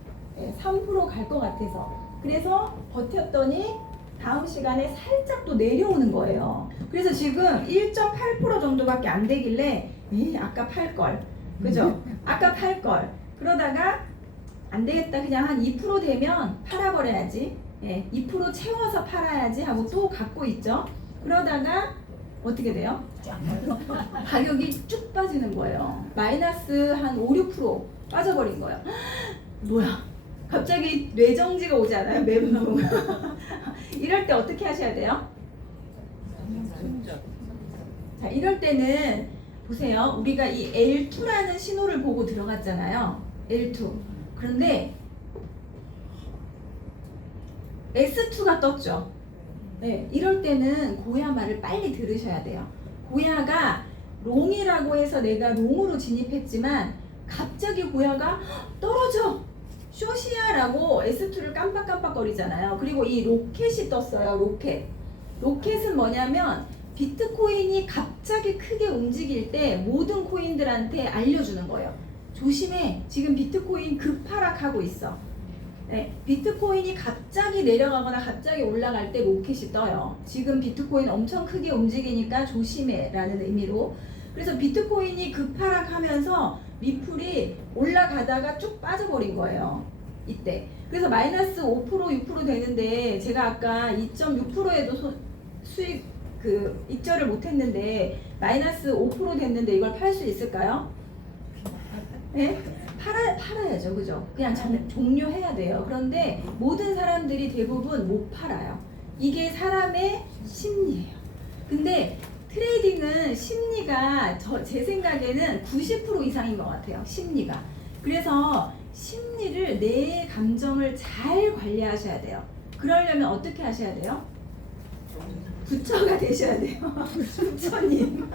3% 갈 것 같아서. 그래서 버텼더니 다음 시간에 살짝 또 내려오는 거예요. 그래서 지금 1.8% 정도밖에 안 되길래 아까 팔걸. 그죠? 아까 팔걸. 그러다가 안 되겠다. 그냥 한 2% 되면 팔아버려야지. 2% 채워서 팔아야지 하고 또 갖고 있죠. 그러다가 어떻게 돼요? 가격이 쭉 빠지는 거예요. 마이너스 한 5, 6% 빠져버린 거예요. 뭐야? 갑자기 뇌정지가 오지 않아요? 멘붕. 이럴 때 어떻게 하셔야 돼요? 자, 이럴 때는 보세요. 우리가 이 L2라는 신호를 보고 들어갔잖아요. L2. 그런데 S2가 떴죠. 네, 이럴 때는 고야 말을 빨리 들으셔야 돼요. 고야가 롱이라고 해서 내가 롱으로 진입했지만 갑자기 고야가 떨어져! 숏이야 라고 S2를 깜빡깜빡거리잖아요. 그리고 이 로켓이 떴어요. 로켓. 로켓은 뭐냐면 비트코인이 갑자기 크게 움직일 때 모든 코인들한테 알려주는 거예요. 조심해. 지금 비트코인 급하락하고 있어. 네, 비트코인이 갑자기 내려가거나 갑자기 올라갈 때 로켓이 떠요. 지금 비트코인 엄청 크게 움직이니까 조심해 라는 의미로. 그래서 비트코인이 급하락하면서 리플이 올라가다가 쭉 빠져버린 거예요. 이때. 그래서 마이너스 5%, 6% 되는데 제가 아까 2.6%에도 수익 입절을 못했는데 마이너스 5% 됐는데 이걸 팔 수 있을까요? 네? 팔아야죠. 그죠? 그냥 종료해야 돼요. 그런데 모든 사람들이 대부분 못 팔아요. 이게 사람의 심리예요. 근데 트레이딩은 심리가 제 생각에는 90% 이상인 것 같아요. 심리가. 그래서 심리를 내 감정을 잘 관리하셔야 돼요. 그러려면 어떻게 하셔야 돼요? 부처가 되셔야 돼요. 부처님.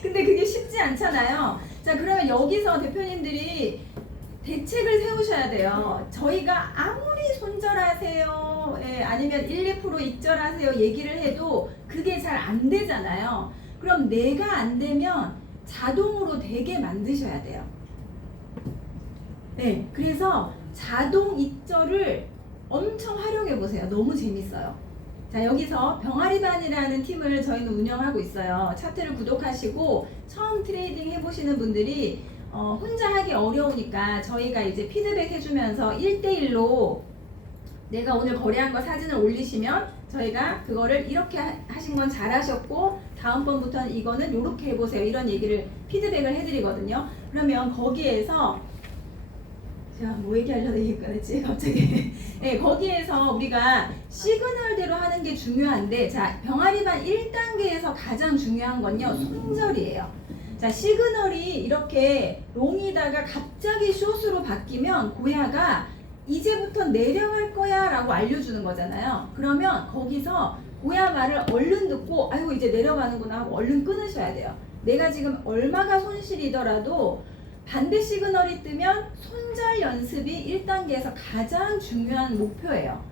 근데 그게 쉽지 않잖아요. 자, 그러면 여기서 대표님들이 대책을 세우셔야 돼요. 저희가 아무리 손절하세요, 아니면 1, 2% 입절하세요 얘기를 해도 그게 잘 안 되잖아요. 그럼 내가 안 되면 자동으로 되게 만드셔야 돼요. 네, 그래서 자동 입절을 엄청 활용해 보세요. 너무 재밌어요. 자, 여기서 병아리반이라는 팀을 저희는 운영하고 있어요. 차트를 구독하시고 처음 트레이딩 해보시는 분들이 혼자 하기 어려우니까 저희가 이제 피드백 해주면서 1대1로 내가 오늘 거래한 거 사진을 올리시면 저희가 그거를 이렇게 하신 건 잘하셨고 다음번부터는 이거는 이렇게 해보세요. 이런 얘기를 피드백을 해드리거든요. 그러면 거기에서 제가 뭐 얘기하려다 얘기 꺼냈지 갑자기. 네, 거기에서 우리가 시그널대로 하는 게 중요한데, 자, 병아리반 1단계에서 가장 중요한 건요, 손절이에요. 자, 시그널이 이렇게 롱이다가 갑자기 숏으로 바뀌면 고야가 이제부터 내려갈 거야 라고 알려주는 거잖아요. 그러면 거기서 고야 말을 얼른 듣고 아이고 이제 내려가는구나 하고 얼른 끊으셔야 돼요. 내가 지금 얼마가 손실이더라도 반대 시그널이 뜨면 손절 연습이 1단계에서 가장 중요한 목표예요.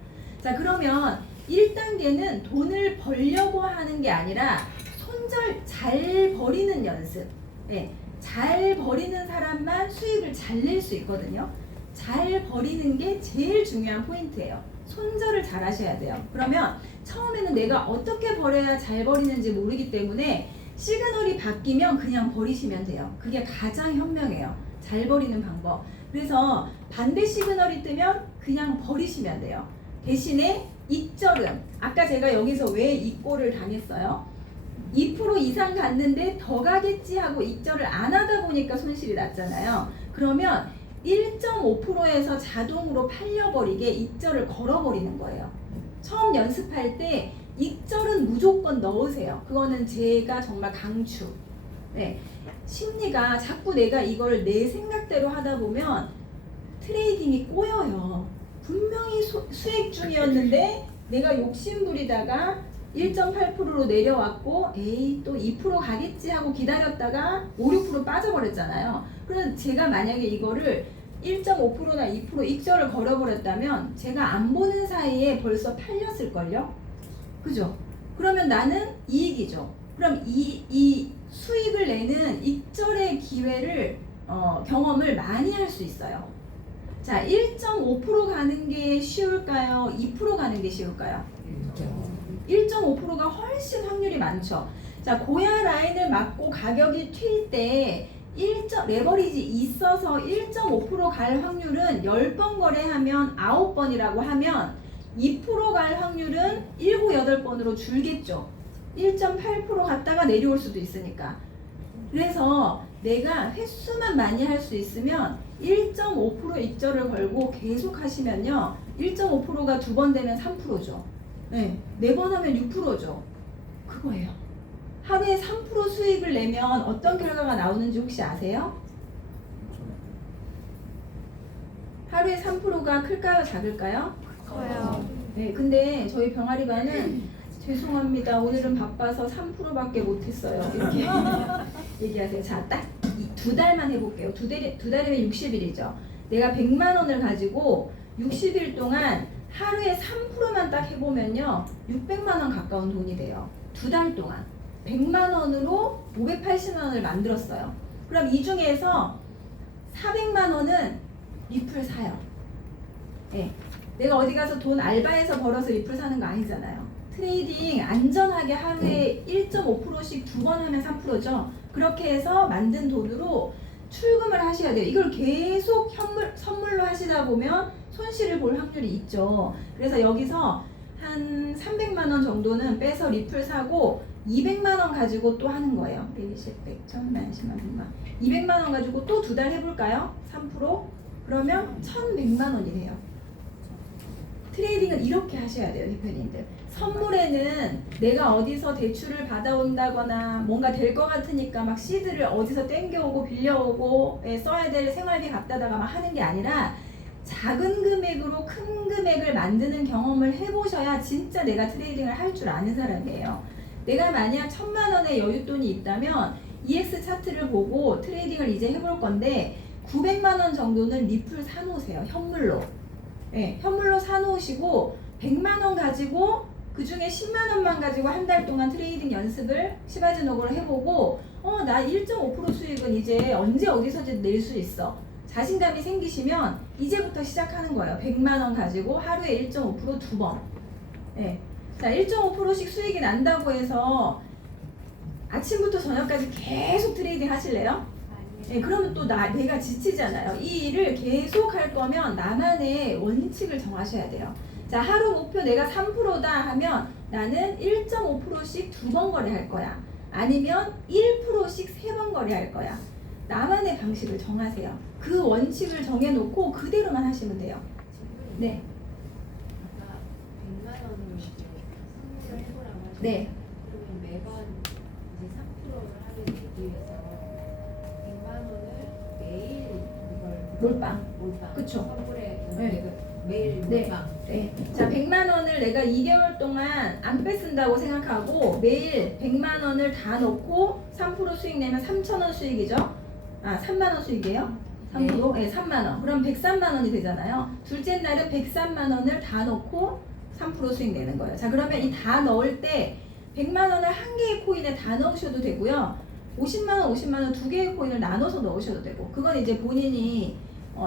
자, 그러면 1단계는 돈을 벌려고 하는 게 아니라 손절 잘 버리는 연습. 네, 잘 버리는 사람만 수익을 잘 낼 수 있거든요. 잘 버리는 게 제일 중요한 포인트예요. 손절을 잘 하셔야 돼요. 그러면 처음에는 내가 어떻게 버려야 잘 버리는지 모르기 때문에 시그널이 바뀌면 그냥 버리시면 돼요. 그게 가장 현명해요. 잘 버리는 방법. 그래서 반대 시그널이 뜨면 그냥 버리시면 돼요. 대신에 입절은 아까 제가 여기서 왜 이 꼴을 당했어요? 2% 이상 갔는데 더 가겠지 하고 익절을 안 하다 보니까 손실이 났잖아요. 그러면 1.5%에서 자동으로 팔려버리게 익절을 걸어버리는 거예요. 처음 연습할 때 익절은 무조건 넣으세요. 그거는 제가 정말 강추. 네. 심리가 자꾸 내가 이걸 내 생각대로 하다 보면 트레이딩이 꼬여요. 분명히 수익 중이었는데 내가 욕심부리다가 1.8%로 내려왔고 에이 또 2% 가겠지 하고 기다렸다가 5, 6% 빠져버렸잖아요. 그래서 제가 만약에 이거를 1.5%나 2% 익절을 걸어버렸다면 제가 안 보는 사이에 벌써 팔렸을걸요? 그죠? 그러면 나는 이익이죠. 그럼 이 수익을 내는 익절의 기회를 경험을 많이 할 수 있어요. 자, 1.5% 가는 게 쉬울까요? 2% 가는 게 쉬울까요? 1.5%가 훨씬 확률이 많죠. 자, 고야 라인을 맞고 가격이 튈 때 레버리지 있어서 1.5% 갈 확률은 10번 거래하면 9번이라고 하면 2% 갈 확률은 7, 8번으로 줄겠죠. 1.8% 갔다가 내려올 수도 있으니까. 그래서 내가 횟수만 많이 할 수 있으면 1.5% 익절을 걸고 계속 하시면요. 1.5%가 2번 되면 3%죠. 네, 4번 하면 6%죠. 그거예요. 하루에 3% 수익을 내면 어떤 결과가 나오는지 혹시 아세요? 하루에 3%가 클까요? 작을까요? 커요. 네, 근데 저희 병아리반은 죄송합니다. 오늘은 바빠서 3%밖에 못했어요. 이렇게 얘기하세요. 자, 딱 2달만 해볼게요. 두 달이면 60일이죠. 내가 100만 원을 가지고 60일 동안 하루에 3%만 딱 해보면요. 600만 원 가까운 돈이 돼요. 2달 동안. 100만 원으로 580만 원을 만들었어요. 그럼 이 중에서 400만 원은 리플 사요. 네. 내가 어디 가서 돈 알바해서 벌어서 리플 사는 거 아니잖아요. 트레이딩 안전하게 하루에 1.5%씩 2번 하면 3%죠. 그렇게 해서 만든 돈으로 출금을 하셔야 돼요. 이걸 계속 선물로 하시다 보면 손실을 볼 확률이 있죠. 그래서 여기서 한 300만 원 정도는 빼서 리플 사고 200만 원 가지고 또 하는 거예요. 120, 100, 1000만, 10만, 100만. 200만 원 가지고 또 2달 해볼까요? 3%? 그러면 1100만 원이 돼요. 트레이딩은 이렇게 하셔야 돼요, 대표님들. 선물에는 내가 어디서 대출을 받아온다거나 뭔가 될 것 같으니까 막 시드를 어디서 땡겨오고 빌려오고 써야 될 생활비 갖다다가 막 하는 게 아니라 작은 금액으로 큰 금액을 만드는 경험을 해보셔야 진짜 내가 트레이딩을 할 줄 아는 사람이에요. 내가 만약 1000만 원의 여윳돈이 있다면 EX 차트를 보고 트레이딩을 이제 해볼 건데 900만 원 정도는 리플 사놓으세요. 현물로. 네, 현물로 사놓으시고 100만 원 가지고 그 중에 10만 원만 가지고 한 달 동안 트레이딩 연습을 시바즈노고를 해보고 나 1.5% 수익은 이제 언제 어디서든 낼 수 있어. 자신감이 생기시면 이제부터 시작하는 거예요. 100만 원 가지고 하루에 1.5% 2번. 네. 자, 1.5%씩 수익이 난다고 해서 아침부터 저녁까지 계속 트레이딩 하실래요? 네, 그러면 또 내가 지치잖아요. 이 일을 계속 할 거면 나만의 원칙을 정하셔야 돼요. 자, 하루 목표 내가 3%다 하면 나는 1.5%씩 2번 거래할 거야. 아니면 1%씩 3번 거래할 거야. 나만의 방식을 정하세요. 그 원칙을 정해놓고 그대로만 하시면 돼요. 네. 아까 100만 원으로 선물을 해보라고 하셨죠? 네. 그러면 매번 이제 3%를 하게 되기 위해서 100만 원을 매일 이걸 몰빵 그쵸. 선물에 네. 매일 네. 몰빵. 네. 자, 100만 원을 내가 2개월 동안 안 뺏은다고 생각하고 매일 100만 원을 다 넣고 3% 수익 내면 3,000원 수익이죠? 3만 원 수익이에요? 3%? 네, 3만 원. 그럼 103만 원이 되잖아요. 둘째 날은 103만 원을 다 넣고 3% 수익 내는 거예요. 자, 그러면 이 다 넣을 때 100만 원을 한 개의 코인에 다 넣으셔도 되고요. 50만 원, 50만 원 두 개의 코인을 나눠서 넣으셔도 되고 그건 이제 본인이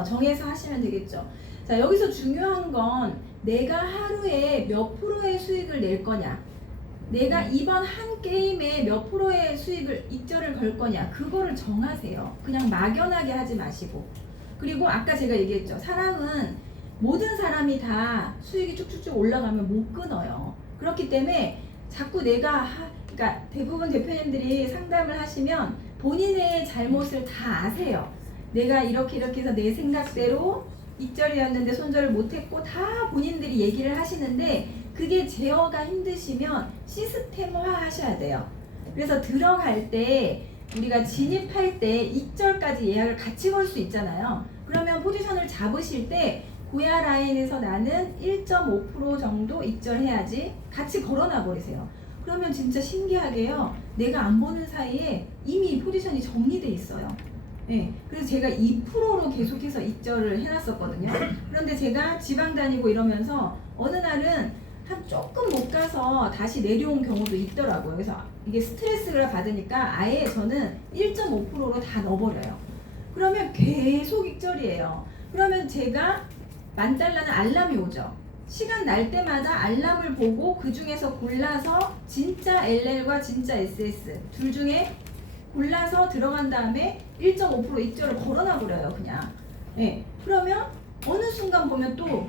정해서 하시면 되겠죠. 자, 여기서 중요한 건 내가 하루에 몇 프로의 수익을 낼 거냐, 내가 이번 한 게임에 몇 프로의 수익을 익절을 걸 거냐, 그거를 정하세요. 그냥 막연하게 하지 마시고. 그리고 아까 제가 얘기했죠. 사람은 모든 사람이 다 수익이 쭉쭉쭉 올라가면 못 끊어요. 그렇기 때문에 자꾸 그러니까 대부분 대표님들이 상담을 하시면 본인의 잘못을 다 아세요. 내가 이렇게 해서 내 생각대로 익절이었는데 손절을 못했고 다 본인들이 얘기를 하시는데 그게 제어가 힘드시면 시스템화 하셔야 돼요. 그래서 들어갈 때 우리가 진입할 때 익절까지 예약을 같이 걸 수 있잖아요. 그러면 포지션을 잡으실 때 고야 라인에서 나는 1.5% 정도 익절해야지 같이 걸어놔 버리세요. 그러면 진짜 신기하게요. 내가 안 보는 사이에 이미 포지션이 정리돼 있어요. 네, 그래서 제가 2%로 계속해서 익절을 해놨었거든요. 그런데 제가 지방 다니고 이러면서 어느 날은 한 조금 못 가서 다시 내려온 경우도 있더라고요. 그래서 이게 스트레스를 받으니까 아예 저는 1.5%로 다 넣어버려요. 그러면 계속 익절이에요. 그러면 제가 $10,000는 알람이 오죠. 시간 날 때마다 알람을 보고 그 중에서 골라서 진짜 LL과 진짜 SS 둘 중에 골라서 들어간 다음에 1.5% 익절을 걸어놔버려요. 그냥. 네. 그러면 어느 순간 보면 또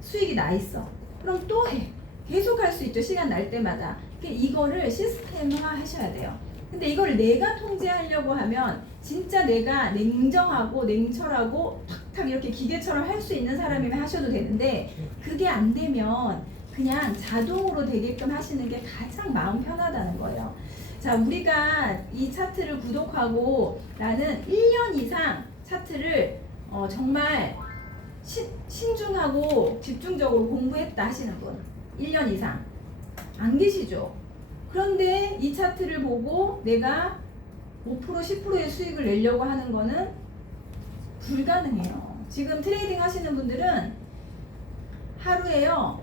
수익이 나 있어. 그럼 또 해. 계속 할 수 있죠. 시간 날 때마다. 이거를 시스템화 하셔야 돼요. 근데 이걸 내가 통제하려고 하면 진짜 내가 냉정하고 냉철하고 탁탁 이렇게 기계처럼 할 수 있는 사람이면 하셔도 되는데 그게 안 되면 그냥 자동으로 되게끔 하시는 게 가장 마음 편하다는 거예요. 자, 우리가 이 차트를 구독하고 나는 1년 이상 차트를 정말 신중하고 집중적으로 공부했다 하시는 분 1년 이상 안 계시죠? 그런데 이 차트를 보고 내가 5% 10%의 수익을 내려고 하는 거는 불가능해요. 지금 트레이딩 하시는 분들은 하루에요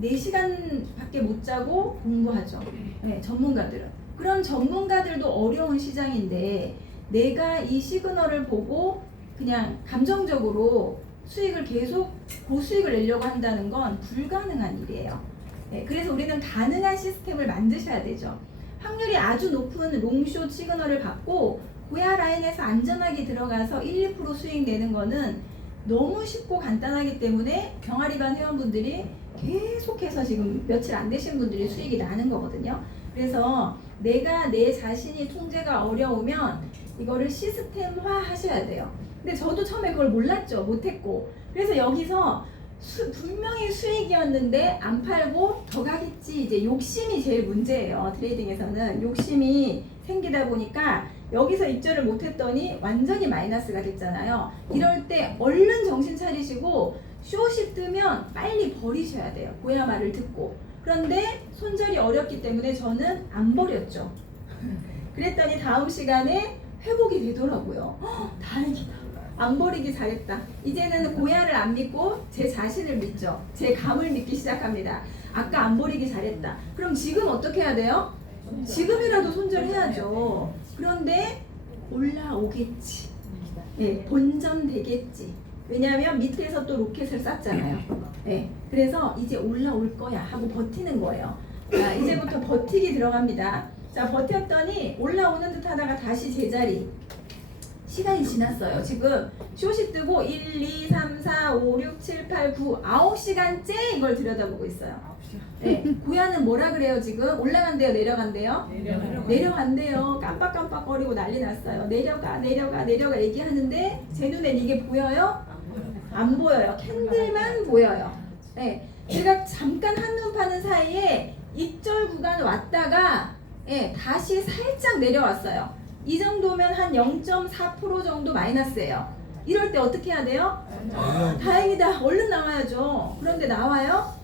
4시간밖에 못 자고 공부하죠. 네, 전문가들은. 그런 전문가들도 어려운 시장인데 내가 이 시그널을 보고 그냥 감정적으로 수익을 계속 고수익을 내려고 한다는 건 불가능한 일이에요. 네, 그래서 우리는 가능한 시스템을 만드셔야 되죠. 확률이 아주 높은 롱숏 시그널을 받고 고야 라인에서 안전하게 들어가서 1, 2% 수익 내는 거는 너무 쉽고 간단하기 때문에 병아리반 회원분들이 계속해서 지금 며칠 안 되신 분들이 수익이 나는 거거든요. 그래서 내가 내 자신이 통제가 어려우면 이거를 시스템화 하셔야 돼요. 근데 저도 처음에 그걸 몰랐죠. 못했고. 그래서 여기서 분명히 수익이었는데 안 팔고 더 가겠지. 이제 욕심이 제일 문제예요. 트레이딩에서는 욕심이 생기다 보니까 여기서 익절을 못했더니 완전히 마이너스가 됐잖아요. 이럴 때 얼른 정신 차리시고 숏이 뜨면 빨리 버리셔야 돼요. 고야 말을 듣고. 그런데 손절이 어렵기 때문에 저는 안 버렸죠. 그랬더니 다음 시간에 회복이 되더라고요. 다행이다. 안 버리기 잘했다. 이제는 고야를 안 믿고 제 자신을 믿죠. 제 감을 믿기 시작합니다. 아까 안 버리기 잘했다. 그럼 지금 어떻게 해야 돼요? 지금이라도 손절해야죠. 그런데 올라오겠지. 네, 본전되겠지. 왜냐하면 밑에서 또 로켓을 쐈잖아요. 네, 그래서 이제 올라올 거야 하고 버티는 거예요. 자, 이제부터 버티기 들어갑니다. 자, 버텼더니 올라오는 듯 하다가 다시 제자리. 시간이 지났어요. 지금 숏이 뜨고 1, 2, 3, 4, 5, 6, 7, 8, 9, 9시간째 이걸 들여다보고 있어요. 네, 고야는 뭐라 그래요 지금? 올라간대요? 내려간대요? 내려간대요. 깜빡깜빡거리고 난리 났어요. 내려가 얘기하는데 제 눈엔 이게 보여요? 안 보여요. 캔들만 보여요. 네, 제가 잠깐 한눈 파는 사이에 익절 구간 왔다가 다시 살짝 내려왔어요. 이 정도면 한 0.4% 정도 마이너스예요. 이럴 때 어떻게 해야 돼요? 다행이다. 얼른 나와야죠. 그런데 나와요?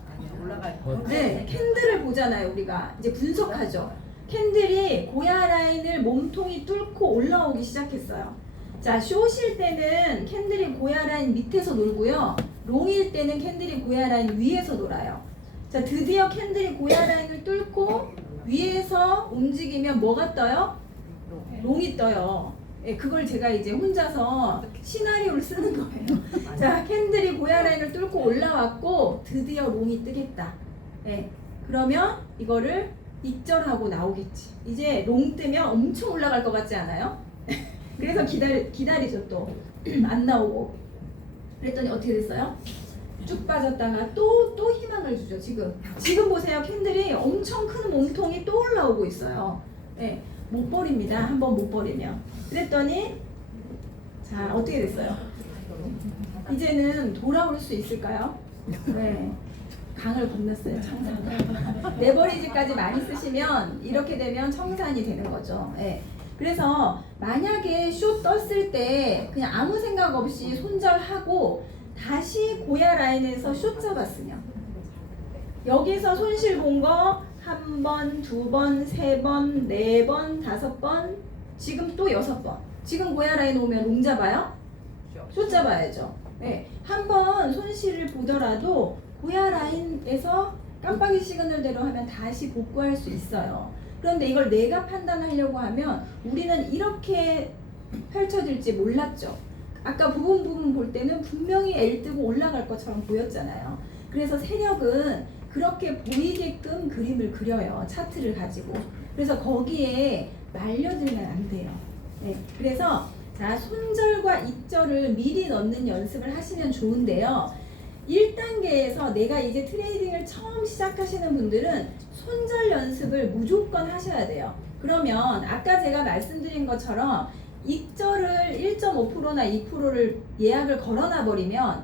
네, 캔들을 보잖아요. 우리가 이제 분석하죠. 캔들이 고야 라인을 몸통이 뚫고 올라오기 시작했어요. 자, 숏일 때는 캔들이 고야 라인 밑에서 놀고요. 롱일 때는 캔들이 고야 라인 위에서 놀아요. 자, 드디어 캔들이 고야 라인을 뚫고 위에서 움직이면 뭐가 떠요? 롱이 떠요. 예, 그걸 제가 이제 혼자서 시나리오를 쓰는 거예요. 자, 캔들이 고야 라인을 뚫고 올라왔고 드디어 롱이 뜨겠다. 예, 그러면 이거를 익절하고 나오겠지. 이제 롱 뜨면 엄청 올라갈 것 같지 않아요? 그래서 기다리죠 또. 안 나오고. 그랬더니 어떻게 됐어요? 쭉 빠졌다가 또 희망을 주죠. 지금 보세요. 캔들이 엄청 큰 몸통이 또 올라오고 있어요. 네, 못 버립니다. 한번 못 버리면. 그랬더니 자 어떻게 됐어요? 이제는 돌아올 수 있을까요? 네. 강을 건넜어요. 청산. 내버리지까지 많이 쓰시면 이렇게 되면 청산이 되는 거죠. 예. 그래서 만약에 숏 떴을 때 그냥 아무 생각 없이 손절하고 다시 고야 라인에서 숏 잡았으면 여기서 손실 본 거 한 번, 두 번, 세 번, 네 번, 다섯 번, 지금 또 여섯 번. 지금 고야 라인 오면 롱 잡아요? 숏 잡아야죠. 네. 한 번 손실을 보더라도 고야 라인에서 깜빡이 시그널대로 하면 다시 복구할 수 있어요. 그런데 이걸 내가 판단하려고 하면 우리는 이렇게 펼쳐질지 몰랐죠. 아까 부분 볼 때는 분명히 L 뜨고 올라갈 것처럼 보였잖아요. 그래서 세력은 그렇게 보이게끔 그림을 그려요. 차트를 가지고. 그래서 거기에 말려들면 안 돼요. 네. 그래서 자, 손절과 입절을 미리 넣는 연습을 하시면 좋은데요. 1단계에서 내가 이제 트레이딩을 처음 시작하시는 분들은 손절 연습을 무조건 하셔야 돼요. 그러면 아까 제가 말씀드린 것처럼 입절을 1.5%나 2%를 예약을 걸어놔 버리면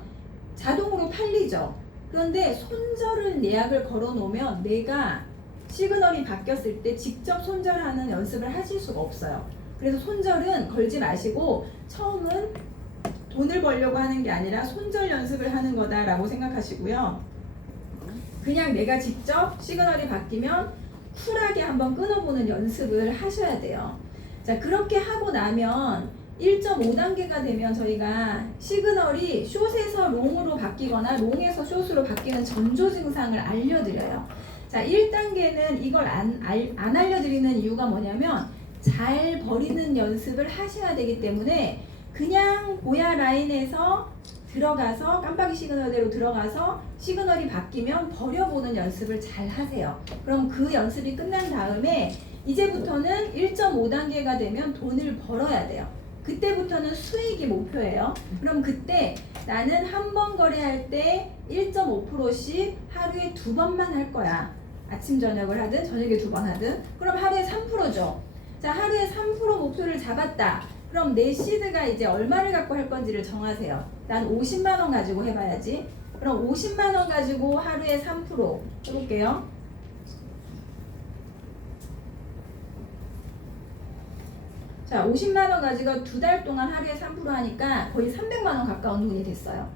자동으로 팔리죠. 그런데 손절을 예약을 걸어 놓으면 내가 시그널이 바뀌었을 때 직접 손절하는 연습을 하실 수가 없어요. 그래서 손절은 걸지 마시고 처음은 돈을 벌려고 하는 게 아니라 손절 연습을 하는 거다라고 생각하시고요. 그냥 내가 직접 시그널이 바뀌면 쿨하게 한번 끊어보는 연습을 하셔야 돼요. 자, 그렇게 하고 나면 1.5단계가 되면 저희가 시그널이 숏에서 롱으로 바뀌거나 롱에서 숏으로 바뀌는 전조 증상을 알려드려요. 자, 1단계는 이걸 안 알려드리는 이유가 뭐냐면 잘 버리는 연습을 하셔야 되기 때문에 그냥 고야 라인에서 들어가서 깜빡이 시그널대로 들어가서 시그널이 바뀌면 버려보는 연습을 잘 하세요. 그럼 그 연습이 끝난 다음에 이제부터는 1.5단계가 되면 돈을 벌어야 돼요. 그때부터는 수익이 목표예요. 그럼 그때 나는 한 번 거래할 때 1.5%씩 하루에 2번만 할 거야. 아침 저녁을 하든 저녁에 2번 하든. 그럼 하루에 3%죠. 자, 하루에 3% 목표를 잡았다. 그럼 내 시드가 이제 얼마를 갖고 할 건지를 정하세요. 난 50만 원 가지고 해봐야지. 그럼 50만 원 가지고 하루에 3% 해볼게요. 자, 50만 원 가지고 2달 동안 하루에 3% 하니까 거의 300만 원 가까운 돈이 됐어요.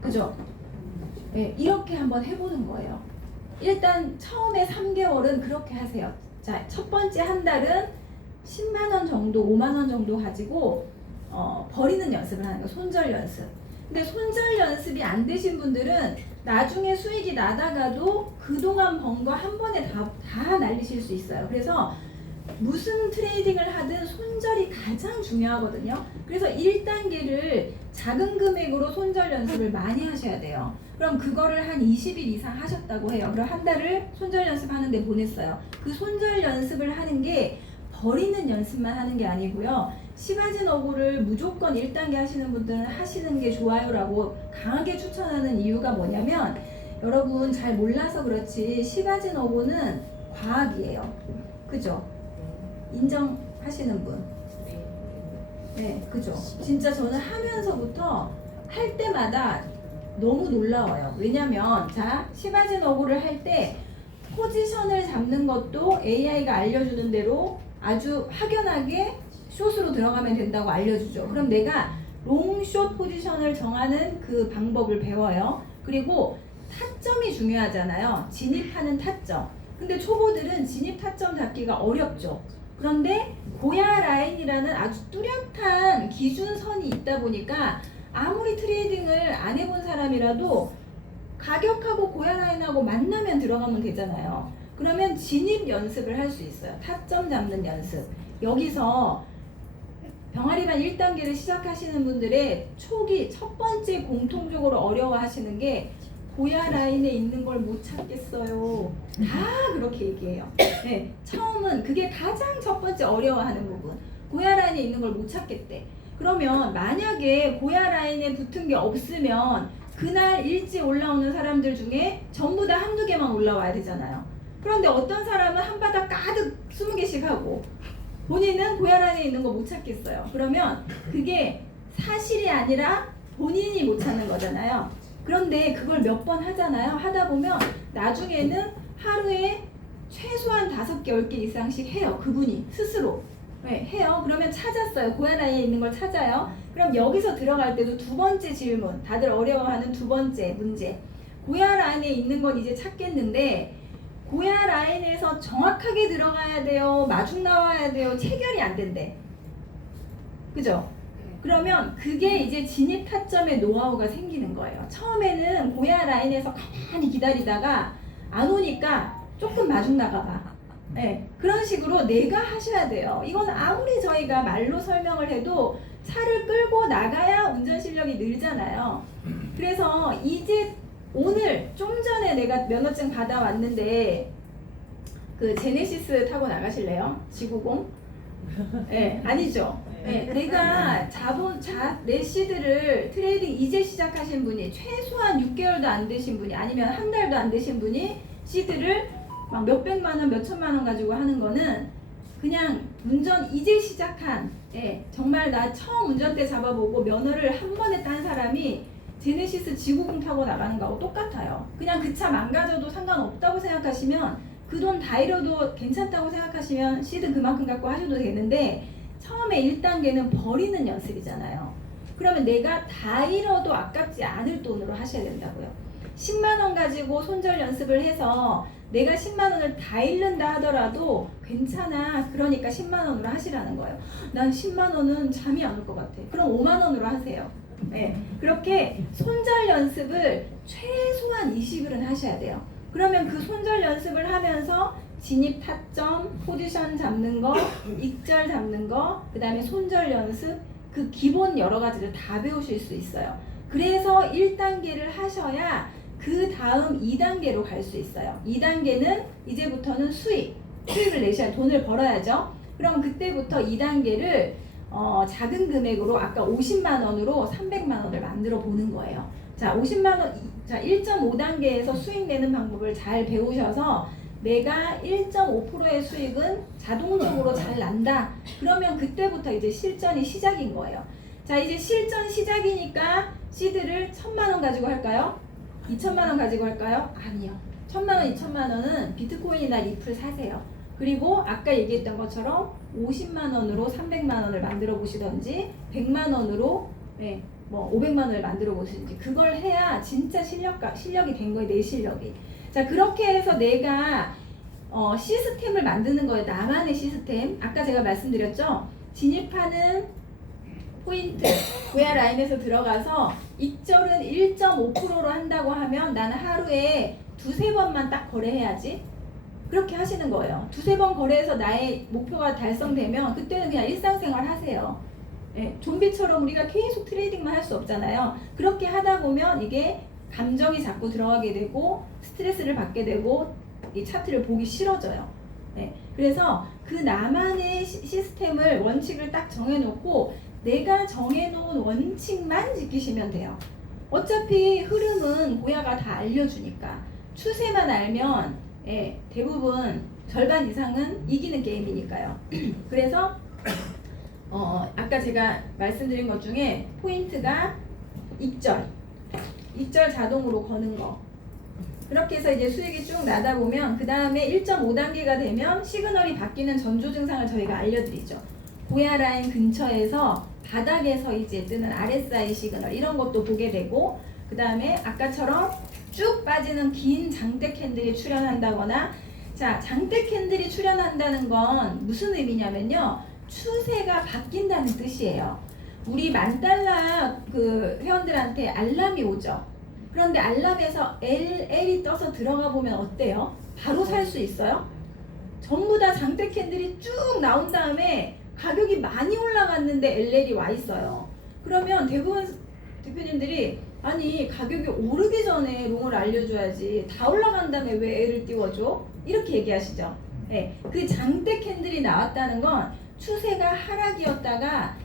그죠? 네, 이렇게 한번 해보는 거예요. 일단 처음에 3개월은 그렇게 하세요. 자, 첫 번째 한 달은 10만 원 정도, 5만 원 정도 가지고 버리는 연습을 하는 거예요. 손절 연습. 근데 손절 연습이 안 되신 분들은 나중에 수익이 나다가도 그동안 번 거 한 번에 다 날리실 수 있어요. 그래서 무슨 트레이딩을 하든 손절이 가장 중요하거든요. 그래서 1단계를 작은 금액으로 손절 연습을 많이 하셔야 돼요. 그럼 그거를 한 20일 이상 하셨다고 해요. 그럼 한 달을 손절 연습하는데 보냈어요. 그 손절 연습을 하는 게 버리는 연습만 하는 게 아니고요. 시바진 어구를 무조건 1단계 하시는 분들은 하시는 게 좋아요라고 강하게 추천하는 이유가 뭐냐면 여러분 잘 몰라서 그렇지 시바진 어구는 과학이에요. 그죠? 인정하시는 분? 네, 그죠? 진짜 저는 하면서부터 할 때마다 너무 놀라워요. 왜냐면 자, 시바진 어구를 할 때 포지션을 잡는 것도 AI가 알려주는 대로 아주 확연하게 숏으로 들어가면 된다고 알려주죠. 그럼 내가 롱숏 포지션을 정하는 그 방법을 배워요. 그리고 타점이 중요하잖아요. 진입하는 타점. 근데 초보들은 진입 타점 잡기가 어렵죠. 그런데 고야 라인이라는 아주 뚜렷한 기준선이 있다 보니까 아무리 트레이딩을 안 해본 사람이라도 가격하고 고야 라인하고 만나면 들어가면 되잖아요. 그러면 진입 연습을 할 수 있어요. 타점 잡는 연습. 여기서 병아리반 1단계를 시작하시는 분들의 초기 첫 번째 공통적으로 어려워하시는 게 고야 라인에 있는 걸 못 찾겠어요. 다 그렇게 얘기해요. 네, 처음은 그게 가장 첫 번째 어려워하는 부분. 고야 라인에 있는 걸 못 찾겠대. 그러면 만약에 고야 라인에 붙은 게 없으면 그날 일찍 올라오는 사람들 중에 전부 다 한두 개만 올라와야 되잖아요. 그런데 어떤 사람은 한 바닥 가득 20개씩 하고 본인은 고향 안에 있는 거 못 찾겠어요. 그러면 그게 사실이 아니라 본인이 못 찾는 거잖아요. 그런데 그걸 몇 번 하잖아요. 하다 보면 나중에는 하루에 최소한 5개, 10개 이상씩 해요. 그분이 스스로. 네, 해요. 그러면 찾았어요. 고향 안에 있는 걸 찾아요. 그럼 여기서 들어갈 때도 두 번째 질문, 다들 어려워하는 두 번째 문제. 고야 라인에 있는 건 이제 찾겠는데 고야 라인에서 정확하게 들어가야 돼요? 마중 나와야 돼요? 체결이 안 된대. 그죠? 그러면 그게 이제 진입 타점의 노하우가 생기는 거예요. 처음에는 고야 라인에서 가만히 기다리다가 안 오니까 조금 마중 나가봐. 네, 그런 식으로 내가 하셔야 돼요. 이건 아무리 저희가 말로 설명을 해도 차를 끌고 나가야 운전 실력이 늘잖아요. 그래서 이제 오늘 좀 전에 내가 면허증 받아왔는데 그 제네시스 타고 나가실래요? 지구공? 네, 아니죠. 네, 내가 내 시드를 트레이딩 이제 시작하신 분이 최소한 6개월도 안 되신 분이 아니면 한 달도 안 되신 분이 시드를 막 몇백만 원, 몇천만 원 가지고 하는 거는 그냥 운전 이제 시작한 정말 나 처음 운전대 잡아보고 면허를 한 번에 딴 사람이 제네시스 지구공 타고 나가는 거하고 똑같아요. 그냥 그 차 망가져도 상관없다고 생각하시면 그 돈 다 잃어도 괜찮다고 생각하시면 시드 그만큼 갖고 하셔도 되는데 처음에 1단계는 버리는 연습이잖아요. 그러면 내가 다 잃어도 아깝지 않을 돈으로 하셔야 된다고요. 10만 원 가지고 손절 연습을 해서 내가 10만 원을 다 잃는다 하더라도 괜찮아. 그러니까 10만 원으로 하시라는 거예요. 난 10만 원은 잠이 안 올 것 같아. 그럼 5만 원으로 하세요. 네, 그렇게 손절 연습을 최소한 20일은 하셔야 돼요. 그러면 그 손절 연습을 하면서 진입 타점, 포지션 잡는 거, 익절 잡는 거, 그 다음에 손절 연습, 그 기본 여러 가지를 다 배우실 수 있어요. 그래서 1단계를 하셔야 그 다음 2단계로 갈 수 있어요. 2단계는 이제부터는 수입을 내셔야 돈을 벌어야죠. 그럼 그때부터 2단계를 작은 금액으로 아까 50만 원으로 300만 원을 만들어 보는 거예요. 자, 50만 원, 자 1.5단계에서 수익 내는 방법을 잘 배우셔서 내가 1.5%의 수익은 자동적으로 잘 난다. 그러면 그때부터 이제 실전이 시작인 거예요. 자, 이제 실전 시작이니까 시드를 1,000만 원 가지고 할까요? 2,000만 원 가지고 할까요? 아니요. 1,000만 원, 2,000만 원은 비트코인이나 리플 사세요. 그리고 아까 얘기했던 것처럼 50만 원으로 300만 원을 만들어 보시던지 100만 원으로 500만 원을 만들어 보시든지 그걸 해야 진짜 실력이 된 거예요. 내 실력이. 자, 그렇게 해서 내가 시스템을 만드는 거예요. 나만의 시스템. 아까 제가 말씀드렸죠. 진입하는 포인트, 고야 라인에서 들어가서 익절은 1.5%로 한다고 하면 나는 하루에 2-3번만 딱 거래해야지. 그렇게 하시는 거예요. 2-3번 거래해서 나의 목표가 달성되면 그때는 그냥 일상생활 하세요. 좀비처럼 우리가 계속 트레이딩만 할 수 없잖아요. 그렇게 하다 보면 이게 감정이 자꾸 들어가게 되고 스트레스를 받게 되고 이 차트를 보기 싫어져요. 그래서 그 나만의 시스템을 원칙을 딱 정해놓고 내가 정해놓은 원칙만 지키시면 돼요. 어차피 흐름은 고야가 다 알려주니까 추세만 알면 대부분 절반 이상은 이기는 게임이니까요. 그래서 아까 제가 말씀드린 것 중에 포인트가 익절 자동으로 거는 거. 그렇게 해서 이제 수익이 쭉 나다 보면 그 다음에 1.5단계가 되면 시그널이 바뀌는 전조 증상을 저희가 알려드리죠. 고야 라인 근처에서 바닥에서 이제 뜨는 RSI 시그널 이런 것도 보게 되고 그 다음에 아까처럼 쭉 빠지는 긴 장대 캔들이 출현한다거나 자 장대 캔들이 출현한다는 건 무슨 의미냐면요. 추세가 바뀐다는 뜻이에요. 우리 $10,000 그 회원들한테 알람이 오죠. 그런데 알람에서 LL이 떠서 들어가 보면 어때요? 바로 살 수 있어요? 전부 다 장대 캔들이 쭉 나온 다음에 가격이 많이 올라갔는데 LL이 와 있어요. 그러면 대부분 대표님들이 아니 가격이 오르기 전에 롱을 알려줘야지 다 올라간 다음에 왜 L을 띄워줘? 이렇게 얘기하시죠. 그 장대 캔들이 나왔다는 건 추세가 하락이었다가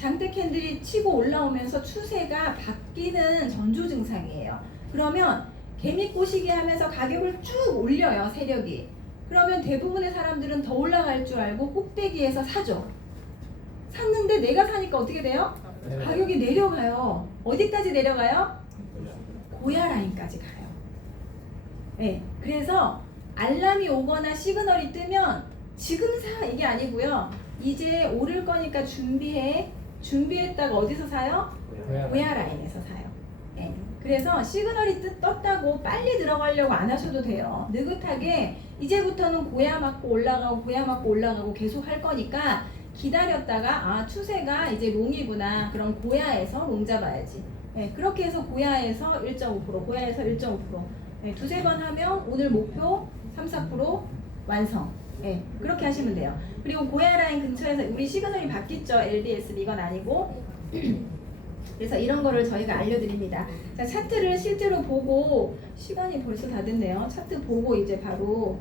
장대 캔들이 치고 올라오면서 추세가 바뀌는 전조 증상이에요. 그러면 개미 꼬시기 하면서 가격을 쭉 올려요, 세력이. 그러면 대부분의 사람들은 더 올라갈 줄 알고 꼭대기에서 사죠. 샀는데 내가 사니까 어떻게 돼요? 가격이 내려가요. 어디까지 내려가요? 고야 라인까지 가요. 네, 그래서 알람이 오거나 시그널이 뜨면 지금 사 이게 아니고요. 이제 오를 거니까 준비해. 준비했다가 어디서 사요? 고야 라인에서 사요. 네, 그래서 시그널이 떴다고 빨리 들어가려고 안 하셔도 돼요. 느긋하게 이제부터는 고야 맞고 올라가고 고야 맞고 올라가고 계속 할 거니까 기다렸다가 아 추세가 이제 롱이구나. 그럼 고야에서 롱 잡아야지. 네, 그렇게 해서 고야에서 1.5% 고야에서 1.5% 네, 두세 번 하면 오늘 목표 3, 4% 완성. 네, 그렇게 하시면 돼요. 그리고 고야 라인 근처에서 우리 시그널이 바뀌었죠. LDS 이건 아니고. 그래서 이런 거를 저희가 알려드립니다. 자, 차트를 실제로 보고 시간이 벌써 다 됐네요. 차트 보고 이제 바로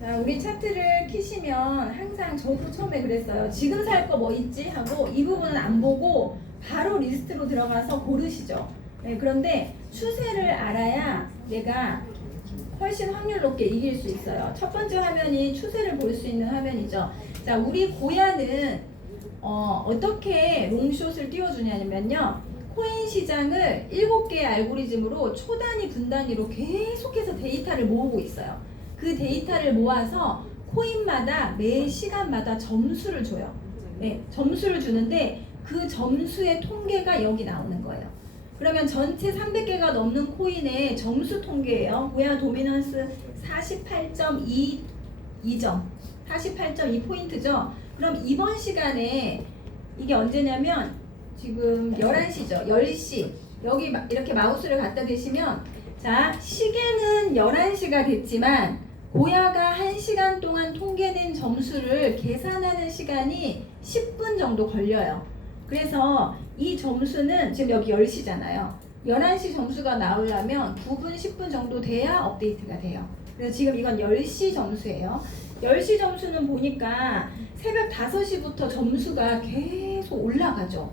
자, 우리 차트를 키시면 항상 저도 처음에 그랬어요. 지금 살 거 뭐 있지? 하고 이 부분은 안 보고 바로 리스트로 들어가서 고르시죠. 네, 그런데 추세를 알아야 내가 훨씬 확률 높게 이길 수 있어요. 첫 번째 화면이 추세를 볼 수 있는 화면이죠. 자, 우리 고야는 어떻게 롱숏을 띄워주냐면요. 코인 시장을 7개의 알고리즘으로 초단위, 분단위로 계속해서 데이터를 모으고 있어요. 그 데이터를 모아서 코인마다 매 시간마다 점수를 줘요. 네, 점수를 주는데 그 점수의 통계가 여기 나오는 거예요. 그러면 전체 300개가 넘는 코인의 점수 통계예요. 고야 도미넌스 48.22점, 48.2포인트죠. 그럼 이번 시간에 이게 언제냐면 지금 11시죠. 10시. 여기 이렇게 마우스를 갖다 대시면 자, 시계는 11시가 됐지만 고야가 1시간 동안 통계낸 점수를 계산하는 시간이 10분 정도 걸려요. 그래서 이 점수는 지금 여기 10시잖아요. 11시 점수가 나오려면 9분, 10분 정도 돼야 업데이트가 돼요. 그래서 지금 이건 10시 점수예요. 10시 점수는 보니까 새벽 5시부터 점수가 계속 올라가죠.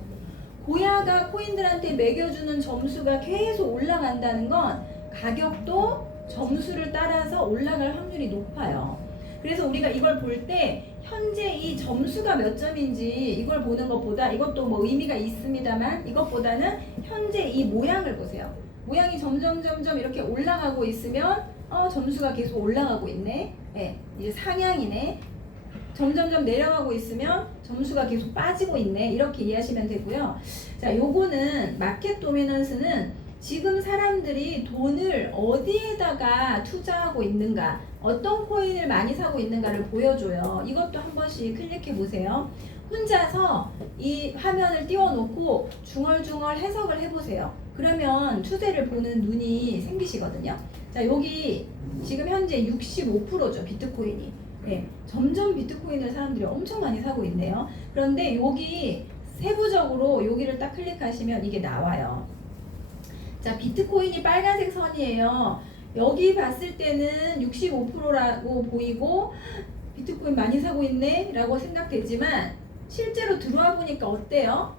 고야가 코인들한테 매겨주는 점수가 계속 올라간다는 건 가격도 점수를 따라서 올라갈 확률이 높아요. 그래서 우리가 이걸 볼 때 현재 이 점수가 몇 점인지 이걸 보는 것보다 이것도 뭐 의미가 있습니다만 이것보다는 현재 이 모양을 보세요. 모양이 점점 이렇게 올라가고 있으면 점수가 계속 올라가고 있네. 네, 이제 상향이네. 점점 내려가고 있으면 점수가 계속 빠지고 있네. 이렇게 이해하시면 되고요. 자, 요거는 마켓 도미넌스는 지금 사람들이 돈을 어디에다가 투자하고 있는가, 어떤 코인을 많이 사고 있는가를 보여줘요. 이것도 한 번씩 클릭해 보세요. 혼자서 이 화면을 띄워놓고 중얼중얼 해석을 해보세요. 그러면 추세를 보는 눈이 생기시거든요. 자, 여기 지금 현재 65%죠, 비트코인이. 네, 점점 비트코인을 사람들이 엄청 많이 사고 있네요. 그런데 여기 세부적으로 여기를 딱 클릭하시면 이게 나와요. 자, 비트코인이 빨간색 선이에요. 여기 봤을 때는 65%라고 보이고 비트코인 많이 사고 있네 라고 생각되지만 실제로 들어와 보니까 어때요?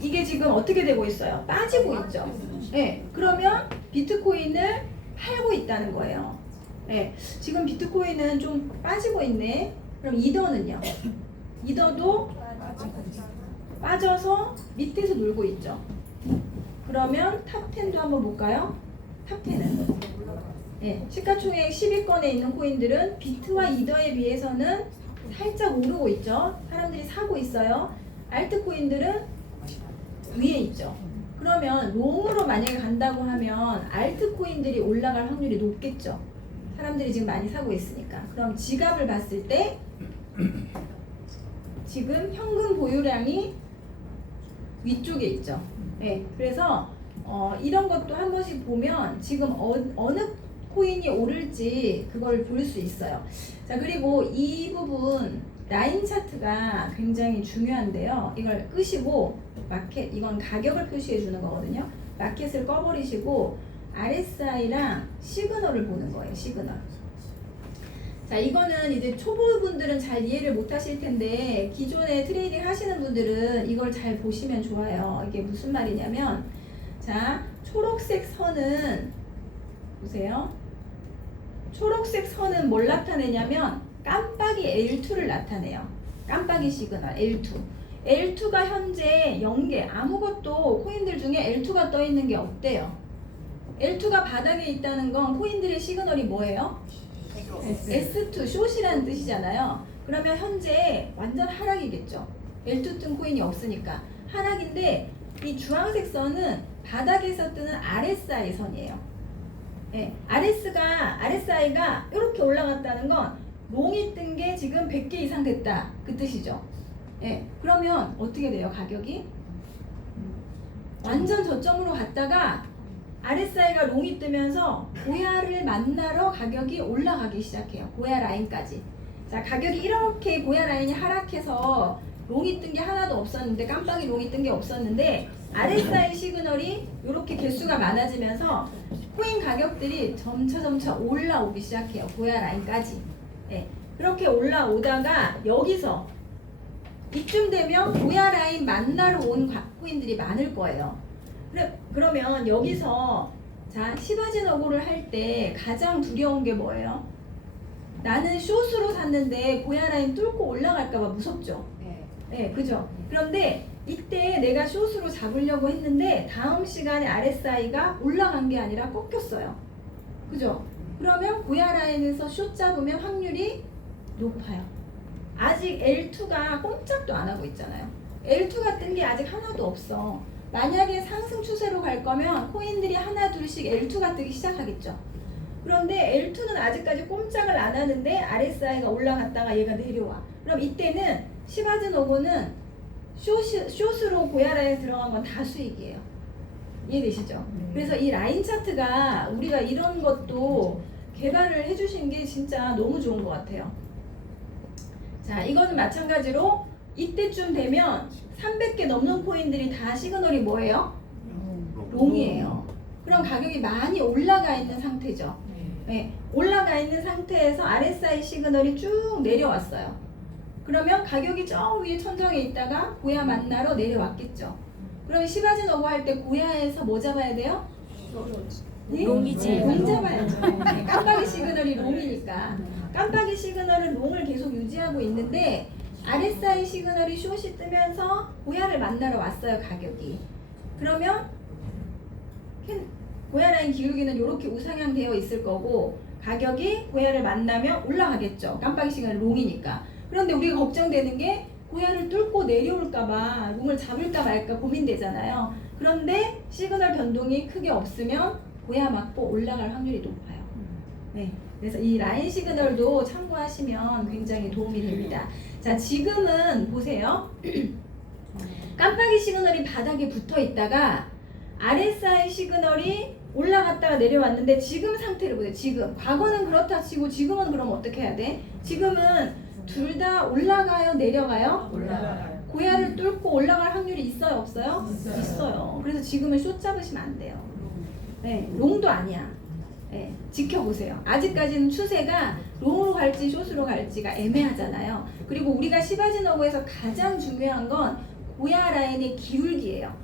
이게 지금 어떻게 되고 있어요? 빠지고 있죠. 네, 그러면 비트코인을 팔고 있다는 거예요. 네, 지금 비트코인은 좀 빠지고 있네. 그럼 이더는요? 이더도 빠져서 밑에서 놀고 있죠. 그러면 탑10도 한번 볼까요? 탑10은 네, 시가총액 10위권에 있는 코인들은 비트와 이더에 비해서는 살짝 오르고 있죠. 사람들이 사고 있어요. 알트코인들은 위에 있죠. 그러면 롱으로 만약에 간다고 하면 알트코인들이 올라갈 확률이 높겠죠. 사람들이 지금 많이 사고 있으니까. 그럼 지갑을 봤을 때 지금 현금 보유량이 위쪽에 있죠. 네, 그래서 이런 것도 한 번씩 보면 지금 어느 코인이 오를지 그걸 볼 수 있어요. 자, 그리고 이 부분 라인 차트가 굉장히 중요한데요. 이걸 끄시고 마켓, 이건 가격을 표시해 주는 거거든요. 마켓을 꺼버리시고 RSI랑 시그널을 보는 거예요. 시그널. 자, 이거는 이제 초보분들은 잘 이해를 못 하실 텐데 기존에 트레이딩 하시는 분들은 이걸 잘 보시면 좋아요. 이게 무슨 말이냐면, 자, 초록색 선은 보세요. 초록색 선은 뭘 나타내냐면 깜빡이 L2를 나타내요. 깜빡이 시그널 L2. L2가 현재 0개, 아무것도 코인들 중에 L2가 떠 있는 게 없대요. L2가 바닥에 있다는 건 코인들의 시그널이 뭐예요? S2, 숏이라는 뜻이잖아요. 그러면 현재 완전 하락이겠죠. L2 뜬 코인이 없으니까 하락인데, 이 주황색 선은 바닥에서 뜨는 RSI 선이에요. 네, RSI가 이렇게 올라갔다는 건 롱이 뜬 게 지금 100개 이상 됐다, 그 뜻이죠. 네, 그러면 어떻게 돼요? 가격이 완전 저점으로 갔다가 RSI가 롱이 뜨면서 고야를 만나러 가격이 올라가기 시작해요. 고야 라인까지. 자, 가격이 이렇게 고야 라인이 하락해서 롱이 뜬 게 하나도 없었는데, 깜빡이 롱이 뜬 게 없었는데 RSI 시그널이 이렇게 개수가 많아지면서 코인 가격들이 점차 올라오기 시작해요. 고야 라인까지. 네, 그렇게 올라오다가 여기서 이쯤 되면 고야 라인 만나러 온 코인들이 많을 거예요. 그러면 여기서, 자, 시바진 어고를 할 때 가장 두려운 게 뭐예요? 나는 숏으로 샀는데 고야 라인 뚫고 올라갈까봐 무섭죠. 네, 그죠? 그런데 이때 내가 숏으로 잡으려고 했는데 다음 시간에 RSI가 올라간 게 아니라 꺾였어요. 그죠? 그러면 고야 라인에서 숏 잡으면 확률이 높아요. 아직 L2가 꼼짝도 안 하고 있잖아요. L2가 뜬 게 아직 하나도 없어. 만약에 상승 추세로 갈 거면 코인들이 하나 둘씩 L2가 뜨기 시작하겠죠. 그런데 L2는 아직까지 꼼짝을 안 하는데 RSI가 올라갔다가 얘가 내려와. 그럼 이때는 시바진 오고는 숏으로 고야 라인에 들어간 건 다 수익이에요. 이해되시죠? 그래서 이 라인 차트가 우리가 이런 것도 개발을 해주신 게 진짜 너무 좋은 것 같아요. 자, 이거는 마찬가지로 이때쯤 되면 300개 넘는 코인들이 다 시그널이 뭐예요? 롱이에요. 그럼 가격이 많이 올라가 있는 상태죠. 네, 올라가 있는 상태에서 RSI 시그널이 쭉 내려왔어요. 그러면 가격이 저 위에 천정에 있다가 고야 만나러 내려왔겠죠. 그럼 시바진 어고 할 때 고야에서 뭐 잡아야 돼요? 롱이지. 롱 잡아야죠. 네, 깜빡이 시그널이 롱이니까. 깜빡이 시그널은 롱을 계속 유지하고 있는데 RSI 시그널이 숏이 뜨면서 고야를 만나러 왔어요, 가격이. 그러면 고야 라인 기울기는 이렇게 우상향 되어 있을 거고 가격이 고야를 만나면 올라가겠죠. 깜빡이 시그널 롱이니까. 그런데 우리가 걱정되는 게 고야를 뚫고 내려올까봐, 롱을 잡을까 말까 고민되잖아요. 그런데 시그널 변동이 크게 없으면 고야 맞고 올라갈 확률이 높아요. 네, 그래서 이 라인 시그널도 참고하시면 굉장히 도움이 됩니다. 자, 지금은 보세요. 깜빡이 시그널이 바닥에 붙어 있다가 RSI 시그널이 올라갔다가 내려왔는데 지금 상태를 보세요. 지금. 과거는 그렇다 치고 지금은 그럼 어떻게 해야 돼? 지금은 둘 다 올라가요? 내려가요? 올라가요. 고야를 뚫고 올라갈 확률이 있어요? 없어요? 있어요. 그래서 지금은 숏 잡으시면 안 돼요. 네, 롱도 아니야. 네, 지켜보세요. 아직까지는 추세가 롱으로 갈지 숏으로 갈지가 애매하잖아요. 그리고 우리가 시바진 어고에서 가장 중요한 건 고야 라인의 기울기예요.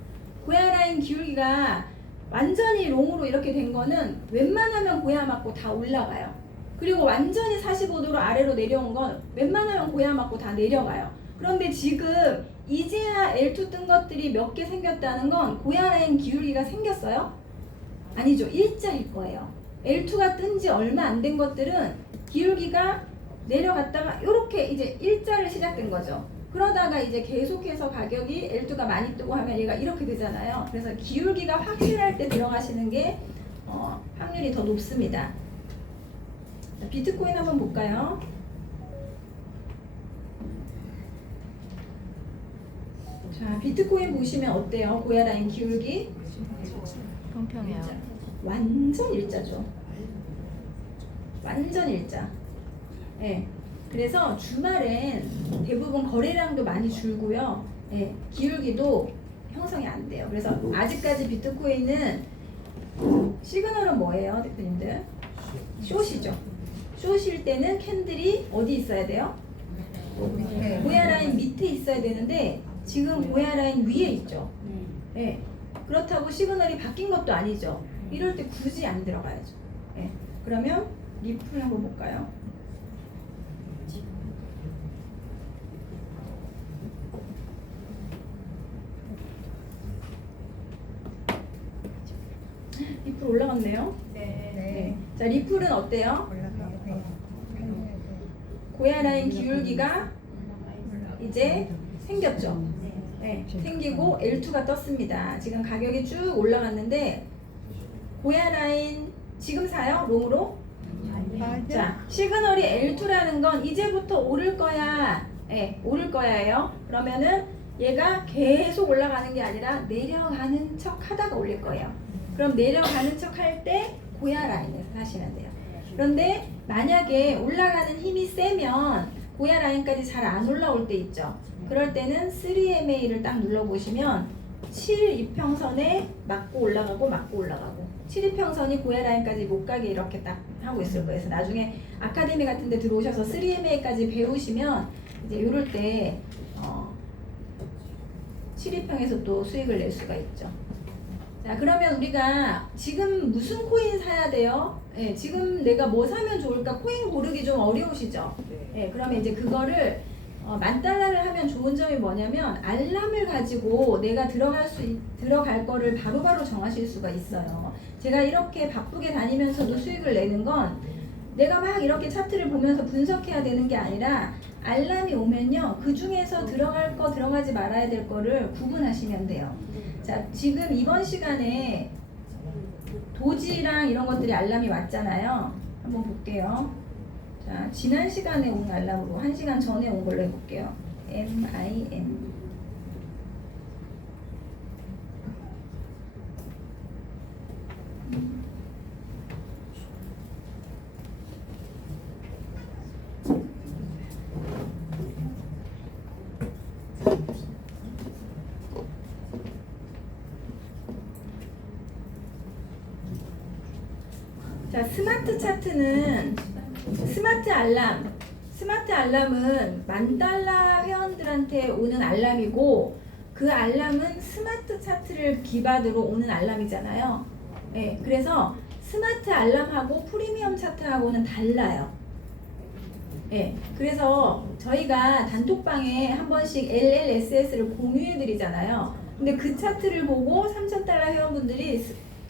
고야 라인 기울기가 완전히 롱으로 이렇게 된 거는 웬만하면 고야 맞고 다 올라가요. 그리고 완전히 45도로 아래로 내려온 건 웬만하면 고야 맞고 다 내려가요. 그런데 지금 이제야 L2 뜬 것들이 몇 개 생겼다는 건 고야 라인 기울기가 생겼어요? 아니죠. 일자일 거예요. L2가 뜬 지 얼마 안 된 것들은 기울기가 내려갔다가 이렇게 이제 일자를 시작된 거죠. 그러다가 이제 계속해서 가격이 L2가 많이 뜨고 하면 얘가 이렇게 되잖아요. 그래서 기울기가 확실할 때 들어가시는 게 확률이 더 높습니다. 자, 비트코인 한번 볼까요? 자, 비트코인 보시면 어때요? 고야 라인 기울기? 평평해요. 완전 일자죠. 완전 일자. 예. 그래서 주말엔 대부분 거래량도 많이 줄고요. 예. 기울기도 형성이 안 돼요. 그래서 아직까지 비트코인은 시그널은 뭐예요, 대표님들? 숏이죠. 숏일 때는 캔들이 어디 있어야 돼요? 고야 라인 밑에 있어야 되는데 지금 고야 라인 위에 있죠. 예. 그렇다고 시그널이 바뀐 것도 아니죠. 이럴 때 굳이 안 들어가야죠. 예. 그러면 리플 한번 볼까요? 리플 올라갔네요. 네. 자, 리플은 어때요? 고야 라인 기울기가 이제 생겼죠. 네, 생기고 L2가 떴습니다. 지금 가격이 쭉 올라갔는데 고야 라인 지금 사요? 롱으로? 자, 시그널이 L2라는 건 이제부터 오를 거야. 네, 오를 거야예요. 그러면은 얘가 계속 올라가는 게 아니라 내려가는 척 하다가 올릴 거예요. 그럼 내려가는 척 할 때 고야 라인에서 사시면 돼요. 그런데 만약에 올라가는 힘이 세면 고야 라인까지 잘 안 올라올 때 있죠. 그럴 때는 3MA를 딱 눌러보시면 7이평선에 맞고 올라가고 맞고 올라가고 7이평선이 고야 라인까지 못 가게 이렇게 딱 하고 있을 거예요. 그래서 나중에 아카데미 같은 데 들어오셔서 3MA까지 배우시면 이제 이럴 때 7이평에서 또 수익을 낼 수가 있죠. 자, 그러면 우리가 지금 무슨 코인 사야 돼요? 예, 지금 내가 뭐 사면 좋을까? 코인 고르기 좀 어려우시죠? 예, 그러면 이제 그거를 $10,000를 하면 좋은 점이 뭐냐면 알람을 가지고 내가 들어갈 거를 바로바로 정하실 수가 있어요. 제가 이렇게 바쁘게 다니면서도 수익을 내는 건 내가 막 이렇게 차트를 보면서 분석해야 되는 게 아니라 알람이 오면요, 그 중에서 들어갈 거 들어가지 말아야 될 거를 구분하시면 돼요. 자, 지금 이번 시간에 도지랑 이런 것들이 알람이 왔잖아요. 한번 볼게요. 자, 지난 시간에 온 알람으로 1시간 전에 온 걸로 해볼게요. MIM. 자, 스마트 차트는 스마트 알람은 $10,000 회원들한테 오는 알람이고 그 알람은 스마트 차트를 기반으로 오는 알람이잖아요. 네, 그래서 스마트 알람하고 프리미엄 차트하고는 달라요. 네, 그래서 저희가 단톡방에 한 번씩 LLSS를 공유해 드리잖아요. 근데 그 차트를 보고 $3,000 회원분들이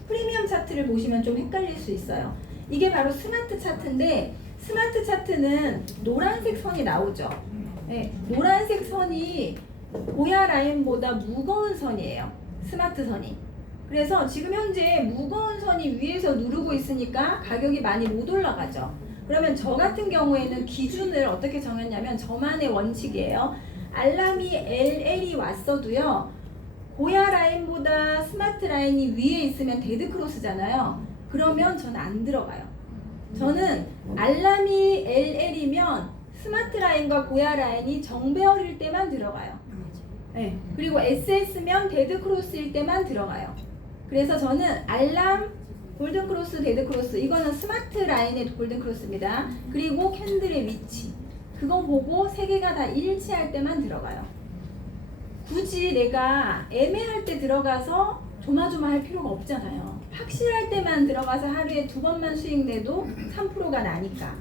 프리미엄 차트를 보시면 좀 헷갈릴 수 있어요. 이게 바로 스마트 차트인데 스마트 차트는 노란색 선이 나오죠. 네, 노란색 선이 고야 라인보다 무거운 선이에요. 스마트 선이. 그래서 지금 현재 무거운 선이 위에서 누르고 있으니까 가격이 많이 못 올라가죠. 그러면 저 같은 경우에는 기준을 어떻게 정했냐면 저만의 원칙이에요. 알람이 LL이 왔어도요, 고야 라인보다 스마트 라인이 위에 있으면 데드 크로스잖아요. 그러면 저는 안 들어가요. 저는 알람이 LL이면 스마트 라인과 고야 라인이 정배열일 때만 들어가요. 네. 그리고 SS면 데드 크로스일 때만 들어가요. 그래서 저는 알람, 골든 크로스, 데드 크로스, 이거는 스마트 라인의 골든 크로스입니다. 그리고 캔들의 위치, 그거 보고 세 개가 다 일치할 때만 들어가요. 굳이 내가 애매할 때 들어가서 조마조마할 필요가 없잖아요. 확실할 때만 들어가서 하루에 2번만 수익 내도 3%가 나니까.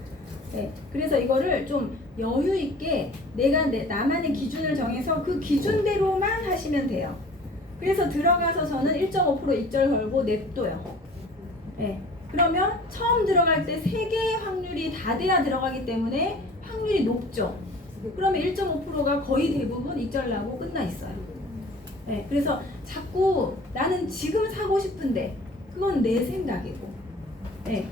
네, 그래서 이거를 좀 여유 있게 내가 나만의 기준을 정해서 그 기준대로만 하시면 돼요. 그래서 들어가서 저는 1.5% 익절 걸고 냅둬요. 네, 그러면 처음 들어갈 때 3개의 확률이 다 돼야 들어가기 때문에 확률이 높죠. 그러면 1.5%가 거의 대부분 익절 나고 끝나 있어요. 네, 그래서 자꾸 나는 지금 사고 싶은데 그건 내 생각이고, 네,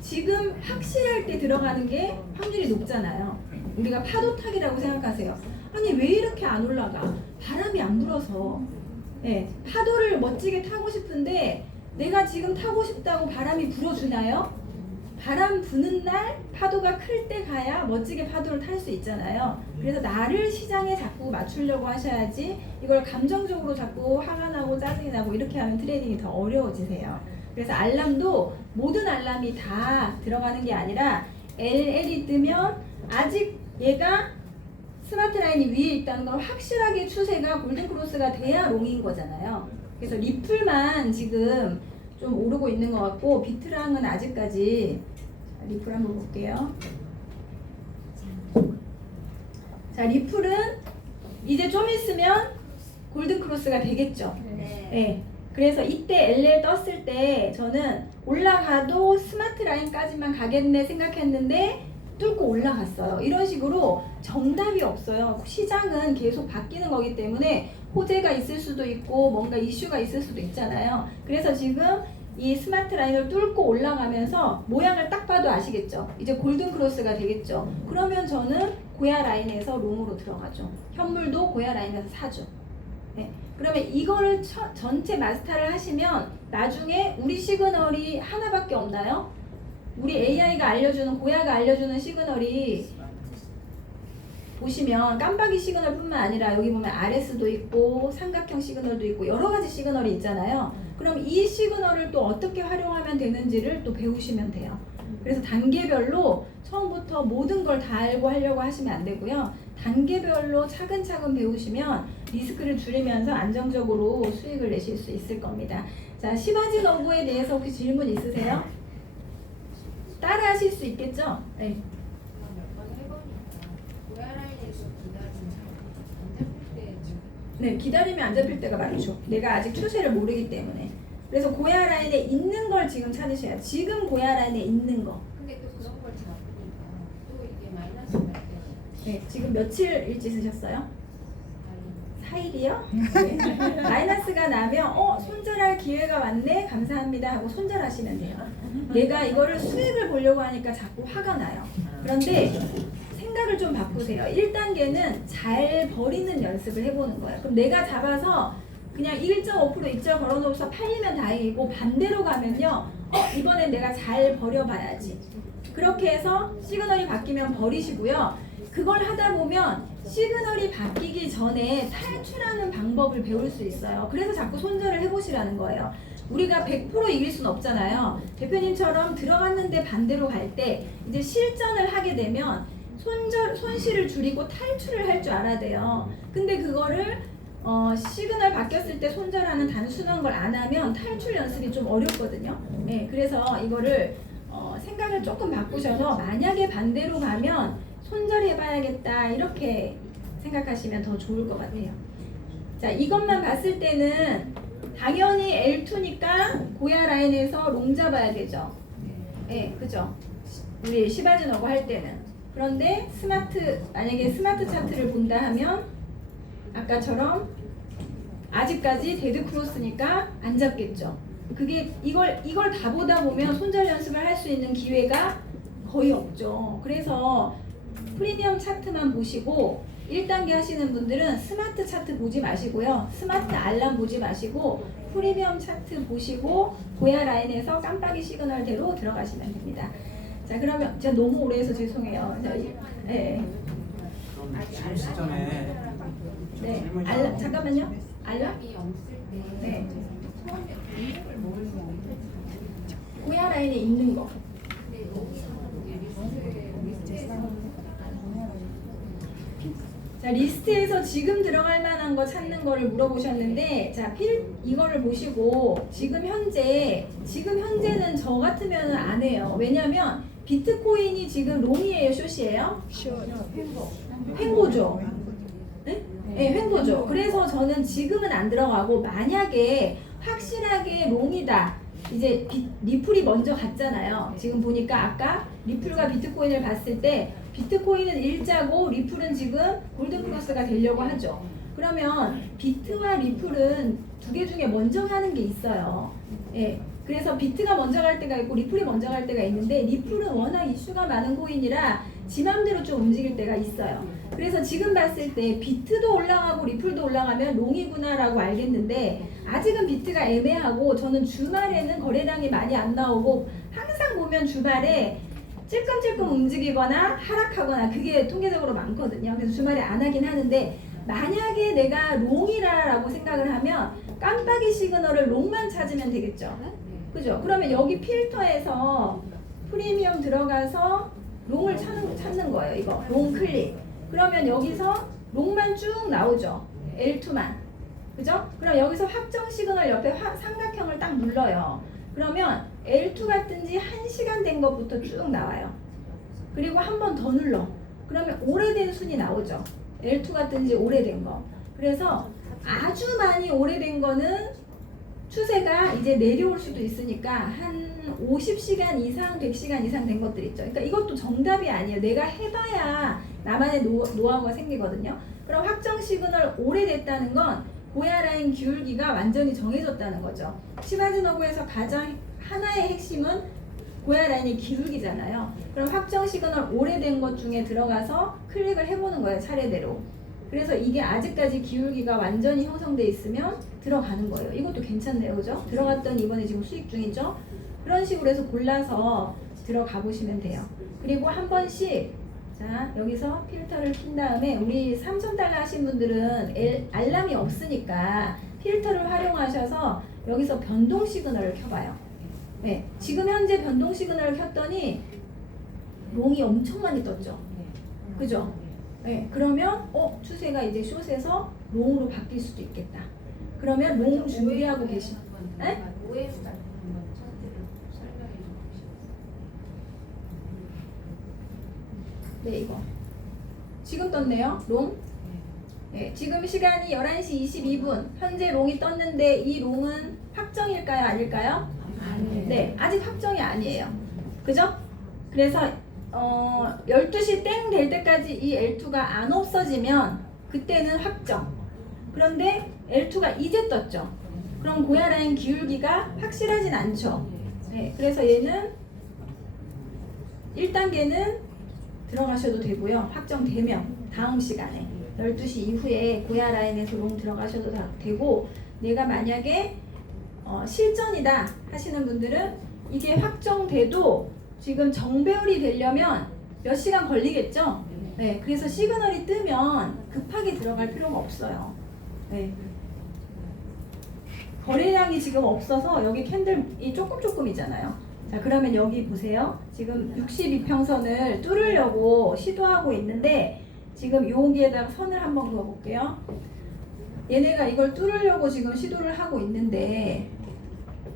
지금 확실할 때 들어가는 게 확률이 높잖아요. 우리가 파도 타기라고 생각하세요. 아니 왜 이렇게 안 올라가? 바람이 안 불어서. 네, 파도를 멋지게 타고 싶은데 내가 지금 타고 싶다고 바람이 불어주나요? 바람 부는 날 파도가 클 때 가야 멋지게 파도를 탈 수 있잖아요. 그래서 나를 시장에 자꾸 맞추려고 하셔야지 이걸 감정적으로 자꾸 화가 나고 짜증이 나고 이렇게 하면 트레이딩이 더 어려워지세요. 그래서 알람도 모든 알람이 다 들어가는 게 아니라 LL이 뜨면 아직 얘가 스마트 라인이 위에 있다는 건 확실하게 추세가 골든 크로스가 돼야 롱인 거잖아요. 그래서 리플만 지금 좀 오르고 있는 것 같고 비트랑은 아직까지 리플 한번 볼게요. 자, 리플은 이제 좀 있으면 골든 크로스가 되겠죠. 네. 그래서 이때 LL 떴을 때 저는 올라가도 스마트 라인까지만 가겠네 생각했는데 뚫고 올라갔어요. 이런 식으로 정답이 없어요. 시장은 계속 바뀌는 거기 때문에 호재가 있을 수도 있고 뭔가 이슈가 있을 수도 있잖아요. 그래서 지금 이 스마트 라인을 뚫고 올라가면서 모양을 딱 봐도 아시겠죠? 이제 골든 크로스가 되겠죠. 그러면 저는 고야 라인에서 롱으로 들어가죠. 현물도 고야 라인에서 사죠. 네. 그러면 이거를 전체 마스터를 하시면 나중에 우리 시그널이 하나밖에 없나요? 우리 AI가 알려주는 고야가 알려주는 시그널이 보시면 깜빡이 시그널 뿐만 아니라 여기 보면 RS도 있고 삼각형 시그널도 있고 여러 가지 시그널이 있잖아요. 그럼 이 시그널을 또 어떻게 활용하면 되는지를 또 배우시면 돼요. 그래서 단계별로 처음부터 모든 걸 다 알고 하려고 하시면 안 되고요. 단계별로 차근차근 배우시면 리스크를 줄이면서 안정적으로 수익을 내실 수 있을 겁니다. 자, 시바지 너구에 대해서 혹시 질문 있으세요? 따라 하실 수 있겠죠? 네. 몇번 해보니까 고야라인에서 기다리면 안 잡힐 때 네, 기다리면 안 잡힐 때가 많죠. 내가 아직 추세를 모르기 때문에. 그래서 고야 라인에 있는 걸 지금 찾으셔야 돼요. 지금 고야 라인에 있는 거. 근데 또 그런 걸 잡으니까 또 이게 마이너스 날 때는 네, 지금 며칠 일지 쓰셨어요? 4일이요? 네. 마이너스가 나면 손절할 기회가 왔네 감사합니다 하고 손절하시면 돼요. 내가 이거를 수익을 보려고 하니까 자꾸 화가 나요. 그런데 생각을 좀 바꾸세요. 1단계는 잘 버리는 연습을 해보는 거예요. 그럼 내가 잡아서 그냥 1.5% 입절 걸어놓고서 팔리면 다행이고 반대로 가면요 이번엔 내가 잘 버려봐야지. 그렇게 해서 시그널이 바뀌면 버리시고요. 그걸 하다 보면 시그널이 바뀌기 전에 탈출하는 방법을 배울 수 있어요. 그래서 자꾸 손절을 해보시라는 거예요. 우리가 100% 이길 수는 없잖아요. 대표님처럼 들어갔는데 반대로 갈 때 이제 실전을 하게 되면 손실을 줄이고 탈출을 할 줄 알아야 돼요. 근데 그거를 시그널 바뀌었을 때 손절하는 단순한 걸 안 하면 탈출 연습이 좀 어렵거든요. 네, 그래서 이거를 생각을 조금 바꾸셔서 만약에 반대로 가면 손절해봐야겠다 이렇게 생각하시면 더 좋을 것 같아요. 자, 이것만 봤을 때는 당연히 L2니까 고야 라인에서 롱 잡아야 되죠. 네, 그죠? 우리 시바지 너고 할 때는. 그런데 만약에 스마트 차트를 본다 하면 아까처럼 아직까지 데드 크로스니까 안 잡겠죠. 그게 이걸 다 보다 보면 손절 연습을 할 수 있는 기회가 거의 없죠. 그래서 프리미엄 차트만 보시고 1단계 하시는 분들은 스마트 차트 보지 마시고요. 스마트 알람 보지 마시고 프리미엄 차트 보시고 고야 라인에서 깜빡이 시그널대로 들어가시면 됩니다. 자, 그러면 제가 너무 오래 해서 죄송해요. 자, 네. 그럼 지금 시점에 네. 알람 잠깐만요. 알람? 이 없을 때 네. 처음에 공격을 모르고 고야 라인에 있는 거. 근데 여기서 리스트에서 자, 리스트에서 지금 들어갈 만한 거 찾는 거를 물어보셨는데, 자, 이거를 보시고 지금 현재는 저 같으면 안 해요. 왜냐면 비트코인이 지금 롱이에요, 숏이에요? 횡보죠. 네? 네, 횡보죠. 그래서 저는 지금은 안 들어가고 만약에 확실하게 롱이다. 이제 리플이 먼저 갔잖아요. 지금 보니까 아까 리플과 비트코인을 봤을 때 비트코인은 일자고 리플은 지금 골든크로스가 되려고 하죠. 그러면 비트와 리플은 두 개 중에 먼저 가는 게 있어요. 예. 그래서 비트가 먼저 갈 때가 있고 리플이 먼저 갈 때가 있는데 리플은 워낙 이슈가 많은 코인이라 지 맘대로 좀 움직일 때가 있어요. 그래서 지금 봤을 때 비트도 올라가고 리플도 올라가면 롱이구나라고 알겠는데 아직은 비트가 애매하고 저는 주말에는 거래량이 많이 안 나오고 항상 보면 보면 주말에 찔끔찔끔 움직이거나 하락하거나 그게 통계적으로 많거든요. 그래서 주말에 안 하긴 하는데 만약에 내가 롱이라고 생각을 하면 깜빡이 시그널을 롱만 찾으면 되겠죠. 그죠? 그러면 여기 필터에서 프리미엄 들어가서 롱을 찾는 거예요. 이거 롱 클릭. 그러면 여기서 롱만 쭉 나오죠. L2만. 그죠? 그럼 여기서 확정 시그널 옆에 삼각형을 딱 눌러요. 그러면 L2 같은지 1시간 된 것부터 쭉 나와요. 그리고 한 번 더 눌러. 그러면 오래된 순이 나오죠. L2 같은지 오래된 거. 그래서 아주 많이 오래된 거는 추세가 이제 내려올 수도 있으니까 한 50시간 이상, 100시간 이상 된 것들 있죠. 그러니까 이것도 정답이 아니에요. 내가 해봐야 나만의 노하우가 생기거든요. 그럼 확정 시그널 오래됐다는 건 고야 라인 기울기가 완전히 정해졌다는 거죠. 시바즈너브에서 가장 하나의 핵심은 고야 라인의 기울기잖아요. 그럼 확정 시그널 오래된 것 중에 들어가서 클릭을 해보는 거예요. 차례대로. 그래서 이게 아직까지 기울기가 완전히 형성돼 있으면 들어가는 거예요. 이것도 괜찮네요. 그죠? 들어갔더니 이번에 지금 수익 중이죠? 그런 식으로 해서 골라서 들어가 보시면 돼요. 그리고 한 번씩 자 여기서 필터를 킨 다음에 우리 3,000달러 하신 분들은 알람이 없으니까 필터를 활용하셔서 여기서 변동 시그널을 켜봐요. 네, 지금 현재 변동 시그널을 켰더니 롱이 엄청 많이 떴죠. 그죠? 네, 그러면 추세가 이제 숏에서 롱으로 바뀔 수도 있겠다. 그러면 롱 준비하고 계신. 네? OM 같은 한번 차트를 설명해 주시겠어요? 네, 이거. 지금 떴네요. 롱. 네, 지금 시간이 11시 22분. 현재 롱이 떴는데 이 롱은 확정일까요? 아닐까요? 네, 아직 확정이 아니에요. 그죠? 그래서 12시 땡 될 때까지 이 L2가 안 없어지면 그때는 확정. 그런데 L2가 이제 떴죠. 그럼 고야 라인 기울기가 확실하진 않죠. 네, 그래서 얘는 1단계는 들어가셔도 되고요. 확정되면 다음 시간에 12시 이후에 고야 라인에서 롱 들어가셔도 되고, 내가 만약에 실전이다 하시는 분들은 이게 확정돼도 지금 정배열이 되려면 몇 시간 걸리겠죠? 네, 그래서 시그널이 뜨면 급하게 들어갈 필요가 없어요. 네. 거래량이 지금 없어서 여기 캔들이 조금이잖아요. 자, 그러면 여기 보세요. 지금 62평선을 뚫으려고 시도하고 있는데 지금 여기에다가 선을 한번 그어볼게요. 얘네가 이걸 뚫으려고 지금 시도를 하고 있는데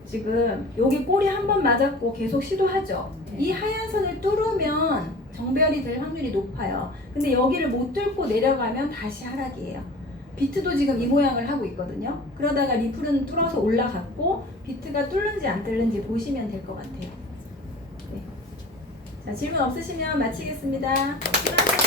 지금 여기 꼬리 한 번 맞았고 계속 시도하죠. 이 하얀 선을 뚫으면 정배열이 될 확률이 높아요. 근데 여기를 못 뚫고 내려가면 다시 하락이에요. 비트도 지금 이 모양을 하고 있거든요. 그러다가 리플은 뚫어서 올라갔고 비트가 뚫는지 안 뚫는지 보시면 될 것 같아요. 네. 자, 질문 없으시면 마치겠습니다. 수고하셨습니다.